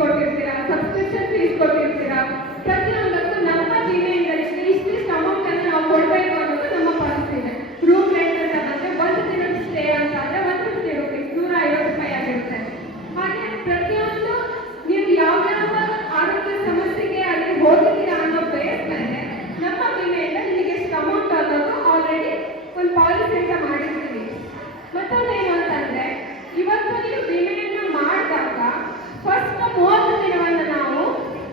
ಕೊಟ್ಟಿರ್ತೀರಾ, ಸಬ್ಸ್ಕ್ರಿಪ್ಷನ್ ಫೀಸ್ ಕೊಟ್ಟಿರ್ತೀರಾ. ಪ್ರತಿಯೊಂದಕ್ಕೂ ನಮ್ಮ ವಿಮೆಯಿಂದ ಇಷ್ಟಿಷ್ಟು ಅಮೌಂಟ್ ಅನ್ನು ನಾವು ಕೊಡಬೇಕು ಅನ್ನೋದು ನಮ್ಮ ಪಾಲಿಸಿ ಇದೆ. ರೂಮ್ ರೆಂಟ್ ಅಂತ ಬಂದ್ರೆ ಒಂದು ದಿನದ ಸ್ಟೇ ಅಂತ ಆದ್ರೆ 150 ರೂಪೀಸ್, 150 ರೂಪಾಯಿ ಆಗಿರುತ್ತೆ. ಹಾಗೆ ಪ್ರತಿಯೊಂದು ನೀವು ಯಾವ್ಯಾವ ಆರೋಗ್ಯ ಸಮಸ್ಯೆಗೆ ಅಲ್ಲಿ ಹೋಗಿದ್ದೀರಾ ಅನ್ನೋ ಬೇಸ್ ಮೇಲೆ ನಮ್ಮ ವಿಮೆಯಿಂದ ನಿಮಗೆ ಎಷ್ಟು ಅಮೌಂಟ್ ಅನ್ನೋದು ಆಲ್ರೆಡಿ ಒಂದು ಪಾಲಿಸಿ ಅಂತ ಮಾಡಿರ್ತೀವಿ. ಮತ್ತೊಂದೇನು ಅಂತಂದ್ರೆ ಇವತ್ತು ನೀವು ವಿಮೆಯನ್ನ ಮಾಡಿದಾಗ ಫಸ್ಟ್ 30 ದಿನವನ್ನು ನಾವು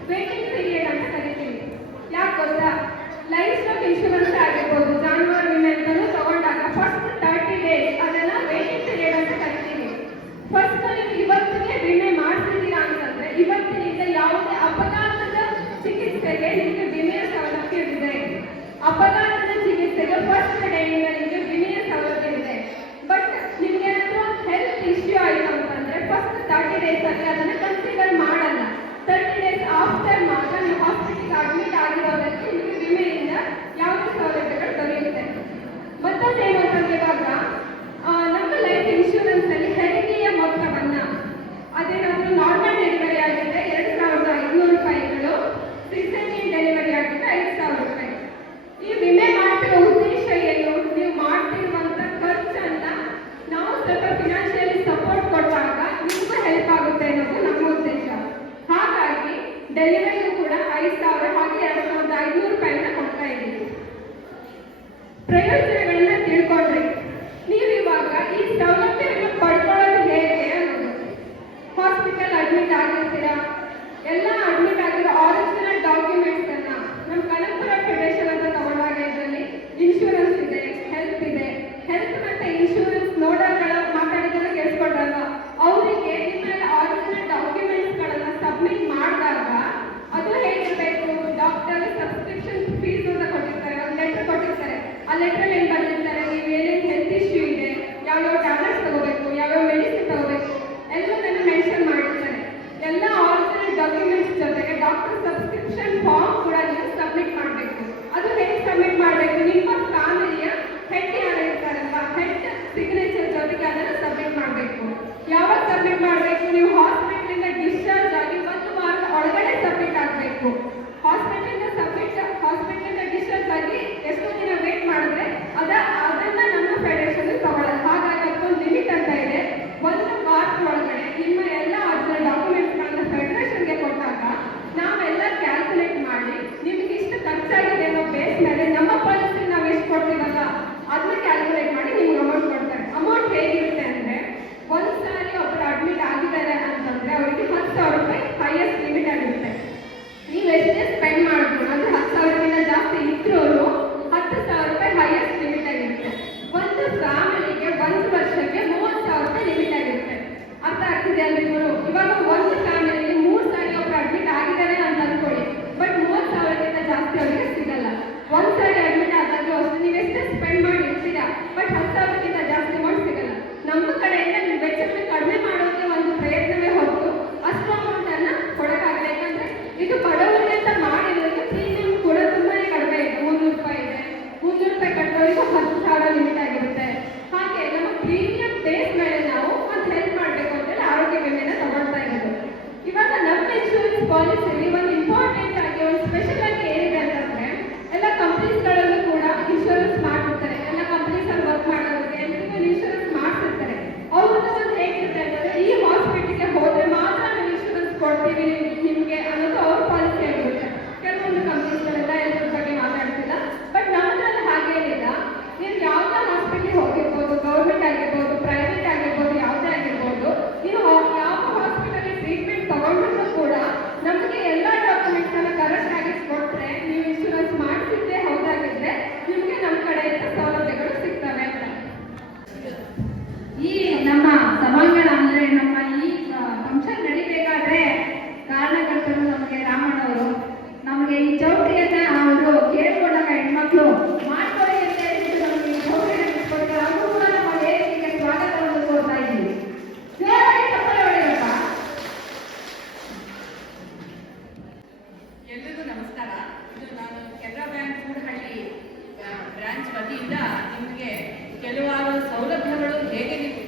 ವೇಟಿಂಗ್ ಪೀರಿಯಡ್ ಅಂತ ಕರಿತೀವಿ. ಯಾಕೆ ಗೊತ್ತಾ? ಲೈಫ್ ಸ್ಟಾಕ್ ಇನ್ಶೂರೆನ್ಸ್ ಆಗಿರ್ಬೋದು, ಜಾನುವಾರು ವಿಮೆ ಅಂತಲೂ ತಗೊಂಡಾಗ ಫಸ್ಟ್ 30 ಡೇಸ್ ಅದನ್ನ ವೇಟಿಂಗ್ ಪೀರಿಯಡ್ ಅಂತ ಕರಿತೀವಿ. ಫಸ್ಟ್ ನೀವು ಇವತ್ತಿಗೆ ವಿಮೆ ಮಾಡಿಸಿದ್ದೀರಾ ಅಂತಂದ್ರೆ ಇವತ್ತಿನಿಂದ ಯಾವುದೇ ಅಪಘಾತದ ಚಿಕಿತ್ಸೆಗೆ ನಿಮಗೆ ವಿಮೆಯ ಸೌಲಭ್ಯವಿದೆ. ಅಪಘಾತದ ಚಿಕಿತ್ಸೆಗೆ ಫಸ್ಟ್ ಡೇಯಿಂದ ನಿಮಗೆ ವಿಮೆಯ ಸೌಲಭ್ಯವಿದೆ. ಬಟ್ ನಿಮ್ಗೆ ಏನಾದರೂ ಹೆಲ್ತ್ ಇಶ್ಯೂ ಆಯಿತು ಅಂತಂದ್ರೆ ಫಸ್ಟ್ 30 ಡೇಸ್ ಅಲ್ಲಿ ಅದನ್ನ ಕನ್ಸಿಡರ್ ಮಾಡಲ್ಲ. 30 ಡೇಸ್ ಆಫ್ಟರ್ ಮಾತ್ರ ನೀವು ಹಾಸ್ಪಿಟಲ್ಗೆ ಅಡ್ಮಿಟ್ ಆಗಿರೋದಕ್ಕೆ ನಿಮಗೆ ವಿಮೆಯಿಂದ ಯಾವುದೇ ಸೌಲಭ್ಯಗಳು ದೊರೆಯುತ್ತೆ. ಮತ್ತೊಂದೇನು ಅಂತಂದ್ರೆ ಇವಾಗ ನಮ್ಮ ಲೈಫ್ ಇನ್ಶೂರೆನ್ಸ್ ಅಲ್ಲಿ ಹೆರಿಗೆಯ ಮೊತ್ತವನ್ನ ಅದೇನಾದ್ರೂ ನಾರ್ಮಲ್ ಡೆಲಿವರಿ ಆಗಿದ್ರೆ 2500 ರೂಪಾಯಿಗಳು, ಸಿಸೇರಿಯನ್ ಡೆಲಿವರಿ ಆಗಿದ್ರೆ 5000 ರೂಪಾಯಿ. ಈ ವಿಮೆ ಮಾಡ್ತಿರೋ ಉದ್ದೇಶ ಏನು? ನೀವು ಮಾಡ್ತಿರುವಂತ ಖರ್ಚನ್ನ ನಾವು ಸ್ವಲ್ಪ ಫಿನಾನ್ಷಿಯಲಿ ಸಪೋರ್ಟ್ ಕೊಟ್ಟಾಗ ನಿಮಗೂ ಹೆಲ್ಪ್ ಆಗುತ್ತೆ ಅನ್ನೋದು ನಮ್ಮ ಉದ್ದೇಶ. ಹಾಗಾಗಿ ಡೆಲಿವರಿಗೂ ಕೂಡ 5000 ಹಾಗೆ 2500 ರೂಪಾಯಿನ ಕೊಡ್ತಾ ಇದ್ದೀವಿ. ಪ್ರಯೋಜನಗಳನ್ನ ತಿಳ್ಕೊಂಡ್ರಿ. ನೀವು ಇವಾಗ ಈ ಸೌಲಭ್ಯವನ್ನು ಪಡ್ಕೊಳ್ಳೋದು ಹೇಗೆ ಅನ್ನೋದು. ಹಾಸ್ಪಿಟಲ್ ಅಡ್ಮಿಟ್ ಆಗಿರ್ತೀರಾ, ಎಲ್ಲ ಅಡ್ಮಿಟ್ ಆಗಿರೋ ಆರಿಜಿನಲ್ ಡಾಕ್ಯುಮೆಂಟ್ಸ್ ಅನ್ನ ನಮ್ಮ ಕನಕಪುರ ಫೆಡರೇಷನ್ ಅಂತ ತಗೊಂಡಾಗ ಇದರಲ್ಲಿ ಇನ್ಶೂರೆನ್ಸ್ ಇದೆ, ಹೆಲ್ತ್ ಇದೆ. ಹೆಲ್ತ್ ಮತ್ತೆ ಇನ್ಶೂರೆನ್ಸ್ ನೋಡರ್ಗಳ ಮಾತಾಡಿದ್ರೆ ಕೇಳಿಸ್ಕೊಂಡ್ರಲ್ಲ, ಅವರಿಗೆ ನಿಮ್ಮ ಆರಿಜಿನಲ್ ಡಾಕ್ಯುಮೆಂಟ್ಸ್ಗಳನ್ನ ಸಬ್ಮಿಟ್ ಮಾಡಿದಾಗ ಅದು ಹೇಗಿರಬೇಕು? ಡಾಕ್ಟರ್ ಸಬ್ಸ್ಕ್ರಿಪ್ಷನ್ ಫೀಸ್ ಅಂತ ಕೊಟ್ಟಿರ್ತಾರೆ, ಒಂದು ಲೆಟರ್ ಕೊಟ್ಟಿರ್ತಾರೆ. ಆ ಲೆಟರ್ ಏನು ಬರ್ತಿರ್ತಾರೆ? ನೀವು ಏನೇನು ಹೆಲ್ತ್ ಇಶ್ಯೂ ಇದೆ, ಯಾವ್ಯಾವ ಟ್ಯಾಬ್ಲೆಟ್ಸ್ ತಗೋಬೇಕು, ಯಾವ್ಯಾವ ಮೆಡಿಸಿನ್ ತಗೋಬೇಕು ಎಲ್ಲದನ್ನು ಮೆನ್ಷನ್ ಮಾಡಿರ್ತಾರೆ. ಎಲ್ಲ ಆರಿಜಿನಲ್ ಡಾಕ್ಯುಮೆಂಟ್ಸ್ ಜೊತೆಗೆ ಡಾಕ್ಟರ್ ಸಬ್ಸ್ಕ್ರಿಪ್ಷನ್ ಫಾರ್ಮ್ ಕೂಡ ನೀವು ಸಬ್ಮಿಟ್ ಮಾಡಬೇಕು. ಅದು ಹೇಗೆ ಸಬ್ಮಿಟ್ ಮಾಡಬೇಕು? ನಿಮ್ಮ ಫ್ಯಾಮಿಲಿಯ ಹೆಡ್ ಯಾರು ಇರ್ತಾರಲ್ವಾ, ಹೆಡ್ ಸಿಗ್ನೇಚರ್ ಜೊತೆಗೆ ಅದನ್ನು ಸಬ್ಮಿಟ್ ಮಾಡಬೇಕು. ಯಾವಾಗ ಸಬ್ಮಿಟ್ ಮಾಡಬೇಕು? ನೀವು ಹಾಸ್ಪಿಟಲಿಂದ ಡಿಸ್ಚಾರ್ಜ್ ಆಗಿ 1 ವಾರದ ಒಳಗಡೆ ಸಬ್ಮಿಟ್ ಆಗಬೇಕು. ಹಾಸ್ಪಿಟಲಿಂದ ಡಿಸ್ಚಾರ್ಜ್ ಆಗಿ ಎಷ್ಟೋ ದಿನ ವೇಟ್ ಮಾಡಿದ್ರೆ ಅದನ್ನ ನಮ್ಮ ಫೆಡರೇಷನ್ ತಗೊಳ್ಳಲ್ಲ. ಹಾಗಾಗಿ ಅದಕ್ಕೊಂದು ಲಿಮಿಟ್ ಅಂತ ಇದೆ. 1 ವಾರದ ಒಳಗಡೆ ನಿಮ್ಮ ಎಲ್ಲ ಒರಿಜಿನಲ್ ಡಾಕ್ಯುಮೆಂಟ್ಸ್ಗಳನ್ನ ಫೆಡರೇಷನ್ಗೆ ಕೊಟ್ಟಾಗ ನಾವೆಲ್ಲ ಕ್ಯಾಲ್ಕುಲೇಟ್ ಮಾಡಿ ನಿಮ್ಗೆ ಇಷ್ಟು ಖರ್ಚಾಗಿದೆ ಅನ್ನೋ ಬೇಸ್ ಮೇಲೆ ನಮ್ಮ ಪಾಲಿಸಿ ನಾವು ಎಷ್ಟು ಕೊಡ್ತೀವಲ್ಲ ಅದನ್ನ ಕ್ಯಾಲ್ಕುಲೇಟ್ ಮಾಡಿ ನಿಮ್ಗೆ ಅಮೌಂಟ್ ಕೊಡ್ತಾರೆ. ಅಮೌಂಟ್ ಹೇಗಿರುತ್ತೆ ಅಂದ್ರೆ ಒಂದು ಸಾರಿ ಒಬ್ಬರು ಅಡ್ಮಿಟ್ ಆಗಿದ್ದಾರೆ ಅಂತಂದ್ರೆ ಅವರಿಗೆ 10,000 ರೂಪಾಯಿ ಹೈಯೆಸ್ಟ್ ಲಿಮಿಟ್ ಆಗಿರುತ್ತೆ. ನೀವು ಎಷ್ಟೇ ಸ್ಪೆಂಡ್ ಮಾಡಿದ್ರು ಅಂದ್ರೆ 10,000ಕ್ಕಿಂತ ಜಾಸ್ತಿ ಇದ್ರೂ 10,000 ರೂಪಾಯಿ ಹೈಯೆಸ್ಟ್ ಲಿಮಿಟ್ ಆಗಿರುತ್ತೆ. ಒಂದು ಫ್ಯಾಮಿಲಿಗೆ 1 ವರ್ಷಕ್ಕೆ 30,000 ರೂಪಾಯಿ ಲಿಮಿಟ್ ಆಗಿರುತ್ತೆ. ಅರ್ಥ ಆಗ್ತಿದೆ ಅಲ್ರಿ ಇವರು? ಇವಾಗ ಒಂದು ಫ್ಯಾಮಿಲಿ 3 ಸಾರಿ ಒಬ್ರು ಅಡ್ಮಿಟ್ ಆಗಿದ್ದಾರೆ ಅಂತ ಅನ್ಕೊಳ್ಳಿ, ಬಟ್ 30,000ಕ್ಕಿಂತ ಜಾಸ್ತಿ ಅವರಿಗೆ ಸಿಗಲ್ಲ. ಒಂದು ಸಾರಿ ಅಡ್ಮಿಟ್ ಆದಾಗ್ಲೂ ಅಷ್ಟೇ ನೀವು ಎಷ್ಟೇ ಸ್ಪೆಂಡ್ ಮಾಡಿ ಇರ್ತೀರಾ, ಬಟ್ 10,000ಕ್ಕಿಂತ ಜಾಸ್ತಿ ಅಮೌಂಟ್ ಸಿಗಲ್ಲ. ನಮ್ಮ ಕಡೆಯಿಂದ ನೀವು ವೆಚ್ಚವನ್ನು ಕಡಿಮೆ ಮಾಡೋಕೆ ಒಂದು ಪ್ರಯತ್ನವೇ ಹೊರತು ಅಷ್ಟು ಅಮೌಂಟ್ ಅನ್ನ ಕೊಡೋಕ್ಕಾಗಲ್ಲ. ಯಾಕಂದ್ರೆ ಇದು ಬಡವರಿಗೆ ಅಂತ ಮಾಡಿರೋದಕ್ಕೆ ಪ್ರೀಮಿಯಂ ಕೂಡ ತುಂಬಾನೇ ಕಡಿಮೆ ಇದೆ. 300 ರೂಪಾಯಿ ಇದೆ. 300 ರೂಪಾಯಿ ಕಟ್ಟೋರಿಗೂ 10,000 ಲಿಮಿಟ್ ಆಗಿರುತ್ತೆ. ಹಾಗೆ ನಮ್ಮ ಪ್ರೀಮಿಯಂ ಬೇಸ್ ಮೇಲೆ ನಾವು ಒಂದು ಹೆಲ್ಪ್ ಮಾಡಬೇಕು ಅಂತೇಳಿ ಆರೋಗ್ಯ ವಿಮೆನ ತಗೊಳ್ತಾ ಇರೋದು. ಇವಾಗ ನಮ್ಮ ಇನ್ಶೂರೆನ್ಸ್ ಪಾಲಿಸಿಲಿ ಒಂದು ಇಂಪಾರ್ಟೆಂಟ್ ಆಗಿ ಒಂದು ಸ್ಪೆಷಲ್ ಆಗಿ ಏನಿದೆ ಅಂತಂದ್ರೆ ಎಲ್ಲ ಕಂಪ್ನೀಸ್ಗಳಲ್ಲೂ ಕೂಡ ಇನ್ಶೂರೆನ್ಸ್ ಮಾಡಿರ್ತಾರೆ. ಎಲ್ಲ ಕಂಪ್ನೀಸ್ ಅಲ್ಲಿ ವರ್ಕ್ ಮಾಡೋರಿಗೆ ಎಲ್ರಿಗೂ ಇನ್ಶೂರೆನ್ಸ್ ಮಾಡ್ತಿರ್ತಾರೆ. ಅವ್ರದ್ದು ಒಂದು ಹೇಗಿರುತ್ತೆ ಅಂತಂದ್ರೆ ಈ ಹಾಸ್ಪಿಟಲ್ಗೆ ಹೋದ್ರೆ ಮಾತ್ರ ನಾವು ಇನ್ಶೂರೆನ್ಸ್ ಕೊಡ್ತೀವಿ ನಿಮ್ಗೆ ಅನ್ನೋದು ಅವ್ರ ಪಾಲಿಸಿ ಆಗಿರುತ್ತೆ. ಕೆಲವೊಂದು ಕಂಪ್ನೀಸ್ಗಳೆಲ್ಲ ಎಲ್ಲರ ಬಗ್ಗೆ ಮಾತಾಡ್ತಿಲ್ಲ, ಬಟ್ ನಮ್ಮದ್ರಲ್ಲಿ ಹಾಗೇನಿಲ್ಲ. ನೀವು ಯಾವುದೇ ಹಾಸ್ಪಿಟಲ್ಗೆ ಹೋಗಿರ್ಬೋದು, ಗೌರ್ಮೆಂಟ್ ಆಗಿರ್ಬೋದು, ಪ್ರೈವೇಟ್ ಆಗಿರ್ಬೋದು, ಯಾವುದೇ ಆಗಿರ್ಬೋದು, ನೀವು ಯಾವ ಹಾಸ್ಪಿಟಲ್ ಟ್ರೀಟ್ಮೆಂಟ್ ತಗೊಂಡ್ರು ಕೂಡ ನಮಗೆ ಎಲ್ಲ ಡಾಕ್ಯುಮೆಂಟ್ಸ್ ಅನ್ನ ಕರೆಕ್ಟ್ ಆಗಿ ಕೊಟ್ರೆ ನೀವು ಇನ್ಶೂರೆನ್ಸ್ ಮಾಡಿಸಿದ್ದೆ ಹೌದಾಗಿದ್ರೆ ನಿಮಗೆ ನಮ್ಮ ಕಡೆಯಿಂದ ಸೌಲಭ್ಯಗಳು ಸಿಗ್ತವೆ ಅಂತ. ಈ ನಮ್ಮ ಸಭಾಂಗಣ ಅಂದ್ರೆ ನಮ್ಮ ಈ ಫಂಕ್ಷನ್ ನಡಿಬೇಕಾದ್ರೆ ಕಾರಣಕರ್ತರು ನಮಗೆ ರಾಮಣ್ಣವರು ನಮಗೆ ಈ ಚೌಟ್ರಿಯನ್ನ ಅವರು ಕೇಳ್ಕೊಂಡಾಗ ಹೆಣ್ಮಕ್ಳು ಮಾಡ್ಕೊಳ್ಳಿ ಅಂತ ಹೇಳಿಬಿಟ್ಟು ನಮಗೆ ಈ ಚೌಟ್ರಿಯನ್ನು ಇಟ್ಕೊಡ್ತಾರೆ. ಅವರು ಕೂಡ ನಮ್ಮ ವೇದಿಕೆಗೆ ಸ್ವಾಗತವನ್ನು ಕೋರ್ತಾ ಇದ್ದೀವಿ. ಜೋರಾಗಿ ಚಪ್ಪಲಿ ಹೊಡೆಯಪ್ಪ. ಎಲ್ರಿಗೂ ನಮಸ್ಕಾರ. ಇದು ನಾನು ಕೆನರಾ ಬ್ಯಾಂಕ್ ಕೂಡಹಳ್ಳಿ ಬ್ರಾಂಚ್ ವತಿಯಿಂದ ನಿಮಗೆ ಕೆಲವಾರು ಸೌಲಭ್ಯಗಳು ಹೇಗೆ ನೀವು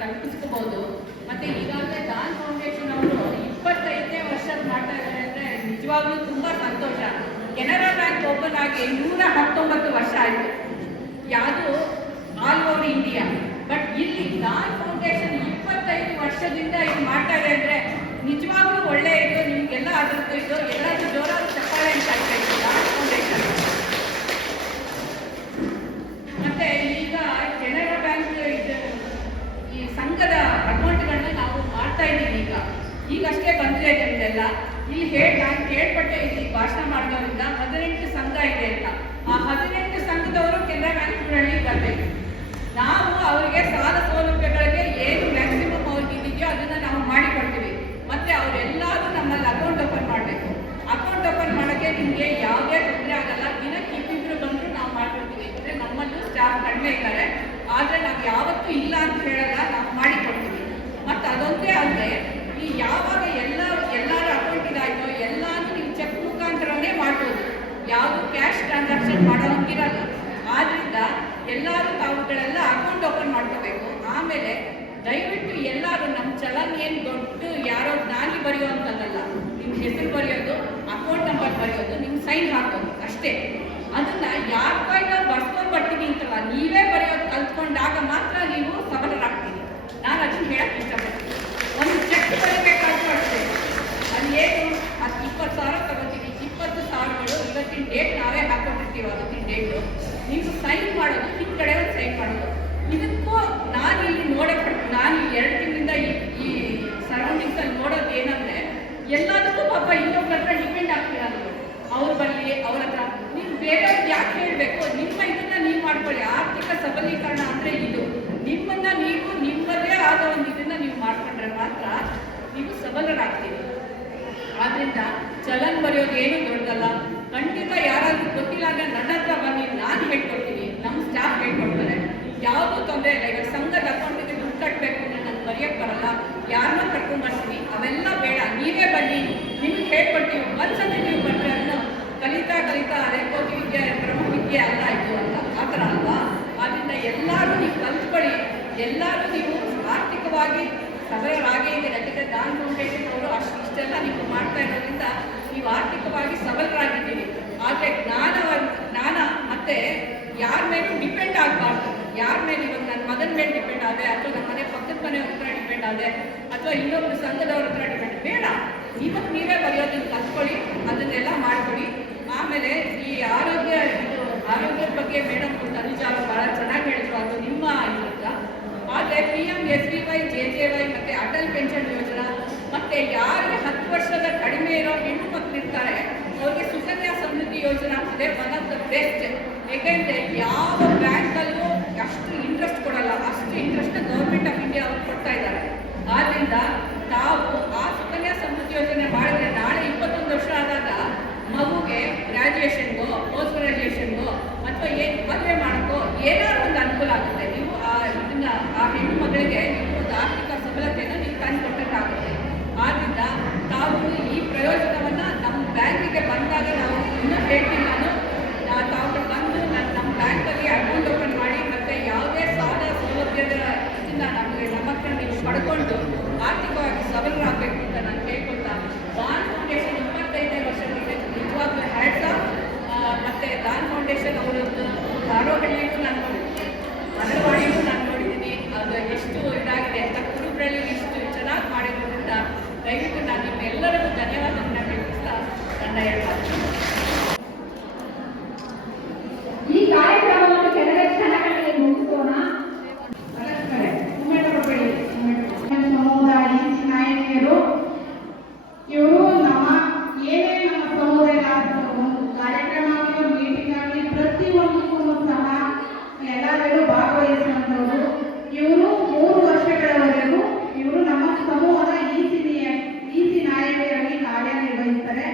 ತಲುಪಿಸ್ಕೋಬಹುದು, ಮತ್ತೆ ಈಗಾಗಲೇ ದಾನ್ ಫೌಂಡೇಶನ್ ಅವರು 25ನೇ ವರ್ಷದ ಮಾಡ್ತಾ ಇದ್ದಾರೆ ಅಂದರೆ ನಿಜವಾಗ್ಲೂ ತುಂಬ ಸಂತೋಷ. ಕೆನರಾ ಬ್ಯಾಂಕ್ ಓಪನ್ ಆಗಿ 119 ವರ್ಷ ಆಯಿತು, ಯಾವುದು ಆಲ್ ಓವರ್ ಇಂಡಿಯಾ. ಬಟ್ ಇಲ್ಲಿ ದಾನ್ ಫೌಂಡೇಶನ್ 25 ವರ್ಷದಿಂದ ಇದು ಮಾಡ್ತಾ ಇದೆ ಅಂದರೆ ನಿಜವಾಗ್ಲೂ ಒಳ್ಳೆ ಇದು. ನಿಮಗೆಲ್ಲ ಅದ್ರದ್ದು ಇದು ಎಲ್ಲರೂ ಜೋರಾದ ಚಪ್ಪಾಳೆ ಅಂತ ಇತ್ತು ದಾನ್ ಫೌಂಡೇಶನ್. ಮತ್ತೆ ಈಗ ಕೆನರಾ ಬ್ಯಾಂಕ್ ಈ ಸಂಘದ ಅಕೌಂಟ್ಗಳನ್ನ ನಾವು ಮಾಡ್ತಾ ಇದ್ದೀವಿ. ಈಗಷ್ಟೇ ಬಂದಿದೆ ನಿಮ್ದೆಲ್ಲ. ಇಲ್ಲಿ ನಾನು ಕೇಳ್ಪಟ್ಟೆ, ಇಲ್ಲಿ ಭಾಷಣ ಮಾಡೋದ್ರಿಂದ 18 ಸಂಘ ಇದೆ ಅಂತ. ಆ 18 ಸಂಘದವರು ಕೆನರಾ ಬ್ಯಾಂಕ್ಗಳಲ್ಲಿ ಬರಬೇಕು. ನಾವು ಅವರಿಗೆ ಸಾಲ ಸೌಲಭ್ಯಗಳಿಗೆ ಏನು ಮ್ಯಾಕ್ಸಿಮಮ್ ಅವ್ರಿಗೆ ಇದೆಯೋ ಅದನ್ನು ನಾವು ಮಾಡಿಕೊಡ್ತೀವಿ. ಮತ್ತೆ ಅವರೆಲ್ಲರೂ ನಮ್ಮಲ್ಲಿ ಅಕೌಂಟ್ ಓಪನ್ ಮಾಡಬೇಕು. ಅಕೌಂಟ್ ಓಪನ್ ಮಾಡೋಕ್ಕೆ ನಿಮಗೆ ಯಾವುದೇ ತೊಂದರೆ ಆಗಲ್ಲ. ದಿನಕ್ಕೆ ಇಬ್ಬಿಬ್ರು ಬಂದರೂ ನಾವು ಮಾಡ್ಕೊಡ್ತೀವಿ. ಅಂದರೆ ನಮ್ಮಲ್ಲೂ ಸ್ಟಾಫ್ ಕಡಿಮೆ ಇದ್ದಾರೆ, ಆದರೆ ನಾವು ಯಾವತ್ತೂ ಇಲ್ಲ ಅಂತ ಹೇಳಲ್ಲ, ನಾವು ಮಾಡಿಕೊಡ್ತೀವಿ. ಮತ್ತು ಅದೊಂದೇ ಅಲ್ಲದೆ ಈ ಯಾವಾಗ ಎಲ್ಲರ ಅಕೌಂಟ್ ಇದಾಯಿತೋ ಎಲ್ಲಾನು ನೀವು ಚೆಕ್ ಮುಖಾಂತರನೇ ಮಾಡ್ಬೋದು. ಯಾವುದು ಕ್ಯಾಶ್ ಟ್ರಾನ್ಸಾಕ್ಷನ್ ಮಾಡೋ ಹಂಗಿರಲ್ಲ. ಆದ್ದರಿಂದ ಎಲ್ಲರೂ ತಾವುಗಳೆಲ್ಲ ಅಕೌಂಟ್ ಓಪನ್ ಮಾಡ್ಕೋಬೇಕು. ಆಮೇಲೆ ದಯವಿಟ್ಟು ಎಲ್ಲರೂ ನಮ್ಮ ಚಲನ್ ಏನು ದೊಡ್ಡ ಯಾರೋ ಜ್ಞಾನಿ ಬರೆಯುವಂಥದ್ದಲ್ಲ. ನಿಮ್ಮ ಹೆಸರು ಬರೆಯೋದು, ಅಕೌಂಟ್ ನಂಬರ್ ಬರೆಯೋದು, ನಿಮ್ಮ ಸೈನ್ ಹಾಕೋದು ಅಷ್ಟೇ. ಅದನ್ನು ಯಾರ ಕೈನ ಬರ್ಸ್ಕೊಂಡು ಬರ್ತೀನಿ ಅಂತಲ್ಲ, ನೀವೇ ಬರೆಯೋದು ಕಲ್ತ್ಕೊಂಡಾಗ ಮಾತ್ರ ನೀವು ಸಬಲರಾಗ್ತೀವಿ. ನಾನು ಅದನ್ನು ಹೇಳಕ್ಕೆ ಇಷ್ಟಪಡ್ತೀನಿ. ಒಂದು ಚೆಕ್ ಬರೀಬೇಕಾದ್ರೂ ಅಷ್ಟೇ, ಅದು ಏನು ಅದು 20,000 ತಗೋತೀವಿ. 20,000ಗಳು ಇವತ್ತಿನ ಡೇಟ್ ನಾವೇ ಹಾಕೊಂಡಿರ್ತೀವಿ. ಅವತ್ತಿನ ಡೇಟು ನೀವು ಸೈನ್ ಮಾಡೋದು, ನಿಮ್ಮ ಕಡೆ ಒಂದು ಸೈನ್ ಮಾಡೋದು. ಇದಕ್ಕೂ ನಾನು ಇಲ್ಲಿ ನಾನು 2 ತಿಂಗಳಿಂದ ಈ ಸರೌಂಡಿಂಗ್ಸಲ್ಲಿ ನೋಡೋದು ಏನಂದರೆ ಎಲ್ಲದಕ್ಕೂ ಪಾಪ ಇನ್ನೊಬ್ಬರ ಹತ್ರ ಡಿಪೆಂಡ್ ಆಗ್ತೀರ. ಅವ್ರು ಬರಲಿ, ಅವ್ರ ಹತ್ರ ನೀವು ಬೇರೆಯವ್ರಿಗೆ ಯಾಕೆ ಹೇಳಬೇಕು? ನಿಮ್ಮ ಇದನ್ನು ನೀವು ಮಾಡ್ಕೊಳ್ಳಿ. ಆರ್ಥಿಕ ಸಬಲೀಕರಣ ಅಂದರೆ ಇದು. ನಿಮ್ಮನ್ನು ನೀವು ನಿಮ್ಮದೇ ಆದ ಒಂದು ಇದನ್ನು ನೀವು ಮಾಡಿಕೊಂಡ್ರೆ ಮಾತ್ರ ನೀವು ಸಬಲರಾಗ್ತೀವಿ. ಆದ್ದರಿಂದ ಚಲನ್ ಬರೆಯೋದು ಏನು ದೊಡ್ಡದಲ್ಲ. ಖಂಡಿತ ಯಾರಾದ್ರೂ ಗೊತ್ತಿಲ್ಲ ಅಂದರೆ ನನ್ನ ಹತ್ರ ಬನ್ನಿ, ನಾನು ಹೇಳ್ಕೊಡ್ತೀನಿ, ನಮ್ಮ ಸ್ಟಾಫ್ ಹೇಳ್ಕೊಡ್ತಾರೆ. ಯಾವುದೂ ತೊಂದರೆ ಇಲ್ಲ. ಈಗ ಸಂಘದ ಅಕೌಂಟಿಗೆ ದುಡ್ಡು ಕಟ್ಟಬೇಕು ಅಂದರೆ ನಾನು ಬರೆಯೋಕ್ಕೆ ಬರಲ್ಲ, ಯಾರನ್ನೂ ಕರ್ಕೊಂಡ್ಬರ್ತೀನಿ, ಅವೆಲ್ಲ ಬೇಡ. ನೀವೇ ಬನ್ನಿ, ನಿಮ್ಗೆ ಹೇಳ್ಕೊಡ್ತೀವಿ. ಒಂದ್ಸತಿ ನೀವು ಬಂದರೆ ಅದನ್ನು ಕಲಿತಾ ಅದೇ ಕೋಟಿ ವಿದ್ಯೆ ಬ್ರಹ್ಮ ವಿದ್ಯೆ ಅಲ್ಲ ಇದು ಅಂತ ಆ ಥರ ಅಲ್ವಾ. ಆದ್ದರಿಂದ ಎಲ್ಲರೂ ನೀವು ಕಲ್ತ್ಕೊಳ್ಳಿ. ಎಲ್ಲರೂ ನೀವು ಆರ್ಥಿಕವಾಗಿ ಸಬಲರಾಗೇ ಇದೆ. ಯಾಕೆಂದರೆ ದಾನ್ ಫೌಂಡೇಶನ್ ಅವರು ಇಷ್ಟೆಲ್ಲ ನೀವು ಮಾಡ್ತಾ ಇರೋದ್ರಿಂದ ನೀವು ಆರ್ಥಿಕವಾಗಿ ಸಬಲರಾಗಿದ್ದೀವಿ. ಆದರೆ ಜ್ಞಾನ ಮತ್ತು ಯಾರ ಮೇಲೂ ಡಿಪೆಂಡ್ ಆಗಬಾರ್ದು. ಯಾರ ಮೇಲೆ ಇವಾಗ ನನ್ನ ಮಗನ ಮೇಲೆ ಡಿಪೆಂಡ್ ಆದೆ, ಅಥವಾ ನಮ್ಮ ಮನೆ ಪಕ್ಕದ ಮನೆಯವ್ರ ಹತ್ರ ಡಿಪೆಂಡ್ ಆದೆ, ಅಥವಾ ಇನ್ನೊಬ್ಬರು ಸಂಘದವ್ರ ಹತ್ರ ಡಿಪೆಂಡ್ ಬೇಡ. ಇವತ್ತು ನೀವೇ ಬರೆಯೋದನ್ನು ಕಲ್ತ್ಕೊಳ್ಳಿ, ಅದನ್ನೆಲ್ಲ ಮಾಡ್ಕೊಳ್ಳಿ. ಆಮೇಲೆ ಈ ಆರೋಗ್ಯದ ಬಗ್ಗೆ ಮೇಡಮ್ ತನುಜಾ ಭಾಳ ಚೆನ್ನಾಗಿ ಹೇಳಿದ್ರು. ಅದು ನಿಮ್ಮ ಇದ್ರಿಂದ. ಆದರೆ PMSBY, JJY ಮತ್ತು ಅಟಲ್ ಪೆನ್ಷನ್ ಯೋಜನಾ ಮತ್ತು ಯಾರಿಗೆ 10 ವರ್ಷದ ಕಡಿಮೆ ಇರೋ ಹೆಣ್ಣು ಮಕ್ಕಳಿರ್ತಾರೆ ಅವ್ರಿಗೆ ಸುಕನ್ಯಾ ಸಮೃದ್ಧಿ ಯೋಜನಾ ಇದೆ, ಒನ್ ಆಫ್ ದ ಬೆಸ್ಟ್. ಏಕೆಂದರೆ ಯಾವ ಬ್ಯಾಂಕಲ್ಲೂ ಅಷ್ಟು ಇಂಟ್ರೆಸ್ಟ್ ಕೊಡಲ್ಲ, ಅಷ್ಟು ಇಂಟ್ರೆಸ್ಟ್ ಗೌರ್ಮೆಂಟ್ ಆಫ್ ಇಂಡಿಯಾ ಅವರು ಕೊಡ್ತಾ ಇದ್ದಾರೆ. ಆದ್ದರಿಂದ ತಾವು ಆ ಸುಕನ್ಯಾ ಸಮೃದ್ಧಿ ಯೋಜನೆ ಮಾಡಿದ್ರೆ ನಾಳೆ 21 ವರ್ಷ ಆದಾಗ ಮಗುಗೆ ಗ್ರ್ಯಾಜುಯೇಷನ್ಗೋ, ಪೋಸ್ಟ್ ಗ್ರ್ಯಾಜುಯೇಷನ್ಗೋ ಅಥವಾ ಮದುವೆ ಮಾಡೋಕ್ಕೋ ಏನಾದ್ರು ಒಂದು ಅನುಕೂಲ ಆಗುತ್ತೆ. ನೀವು ಆ ಹೆಣ್ಣು ಮಗಳಿಗೆ ನೀವು ಒಂದು ಆರ್ಥಿಕ ಸಬಲತೆಯನ್ನು ನೀವು ತಂದುಕೊಟ್ಟಂತಾಗುತ್ತೆ. ಆದ್ದರಿಂದ ತಾವು ಈ ಪ್ರಯೋಜನವನ್ನು ನಮ್ಮ ಬ್ಯಾಂಕಿಗೆ ಬಂದಾಗ ನಾವು ಇನ್ನೂ ಹೇಳ್ತೀನಿ, ತಾವು ಬಂದು ನಮ್ಮ ಬ್ಯಾಂಕಲ್ಲಿ ಅಕೌಂಟ್ ಓಪನ್ ಮಾಡಿ ಮತ್ತು ಯಾವುದೇ ಸಾಲ ಸೌಲಭ್ಯದ ಇದನ್ನ ನಮ್ಮ ಹತ್ರ ನೀವು ಪಡ್ಕೊಂಡು ಆರ್ಥಿಕವಾಗಿ ಸಬಲರಾಗಬೇಕು ಅಂತ ನಾನು ಕೇಳ್ಕೊಳ್ತಾ, ದಾನ್ ಫೌಂಡೇಶನ್ 25ನೇ ವರ್ಷದಲ್ಲಿ ನಿಜವಾಗ್ಲೂ ಹ್ಯಾಟ್ಸ್ ಆಫ್. ಮತ್ತು ದಾನ್ ಫೌಂಡೇಶನ್ ಅವರದ್ದು ಧಾರವಾಡಲ್ಲಿಯೂ ನಾನು ನೋಡಿದ್ದೀನಿ, ಮನವಾಡಿಯೂ ನಾನು ನೋಡಿದ್ದೀನಿ. ಅದು ಎಷ್ಟು ಇದಾಗಿದೆ ಅಂತ ಕುರುಬ್ರಲ್ಲಿ ಇಷ್ಟು ಚೆನ್ನಾಗಿ ಮಾಡಿರೋದ್ರಿಂದ ದಯವಿಟ್ಟು ನಾನು ನಿಮ್ಮೆಲ್ಲರಿಗೂ ಧನ್ಯವಾದವನ್ನು ತಿಳಿಸ್ತಾ ನನ್ನ ಹೇಳ್ತೀನಿ. ಈ ಕಾರ್ಯಕ್ರಮವನ್ನು ಕೆಲವೇ ಕ್ಷಣಗಳಲ್ಲಿ ಮುಗಿಸೋಣ. ಸಮುದಾಯ ನಾಯಕಿಯರು ಇವರು ನಮ್ಮ ಏನೇ ನಮ್ಮ ಸಮುದಾಯ ಒಂದು ಕಾರ್ಯಕ್ರಮ ಆಗಲಿ, ಮೀಟಿಂಗ್ ಆಗಲಿ, ಪ್ರತಿಯೊಂದಕ್ಕೂ ಸಹ ಎಲ್ಲರೂ ಭಾಗವಹಿಸುವಂಥವರು. ಇವರು 3 ವರ್ಷಗಳವರೆಗೂ ಇವರು ನಮ್ಮ ಸಮೂಹದ ಈಸಿ ನಾಯಕಿಯಾಗಿ ಕಾರ್ಯನಿರ್ವಹಿಸ್ತಾರೆ.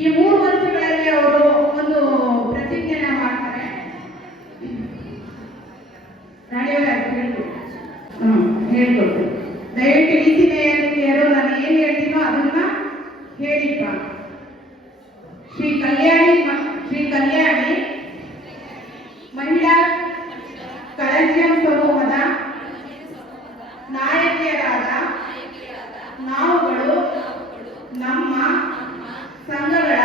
ಈ 3 ವರ್ಷಗಳಲ್ಲಿ ಅವರು ಒಂದು ಪ್ರತಿಜ್ಞೆನ ಮಾಡ್ತಾರೆ. ಹೇಳ್ಕೊಡ್ತಾರೆ. ದಯವಿಟ್ಟು ಈಸಿ ನಾಯಕಿಯರು ನಾನು ಏನು ಹೇಳ್ತೀನೋ ಅದನ್ನ ಹೇಳಿಪ್ಪ. ಶ್ರೀ ಕಲ್ಯಾಣಿ ಮಹಿಳಾ ಕಳಂಜಿಯಂ ಸಮೂಹದ ನಾಯಕಿಯರಾದ ನಾವುಗಳು ಸಂಘಗಳ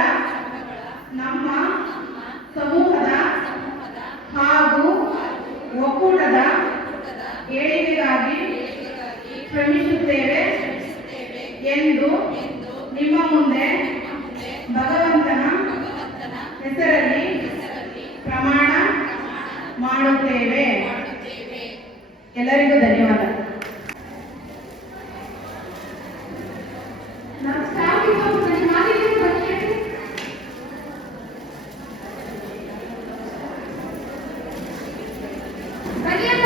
ನಮ್ಮ ಸಮೂಹದ ಹಾಗೂ ಒಕ್ಕೂಟದ ಏಳಿಗೆಗಾಗಿ ಶ್ರಮಿಸುತ್ತೇವೆ ಎಂದು ನಿಮ್ಮ ಮುಂದೆ ಭಗವಂತನ ಹೆಸರಲ್ಲಿ ಪ್ರಮಾಣ ಮಾಡುತ್ತೇವೆ. ಎಲ್ಲರಿಗೂ ಧನ್ಯವಾದ. ನಮ್ಮ ಸ್ಟಾಫ್ ಇದ್ದವರು ನನ್ನ ಮಾತಿಗೆ ಬರ್ತೀನಿ. ಬನ್ನಿ ಅಮ್ಮ.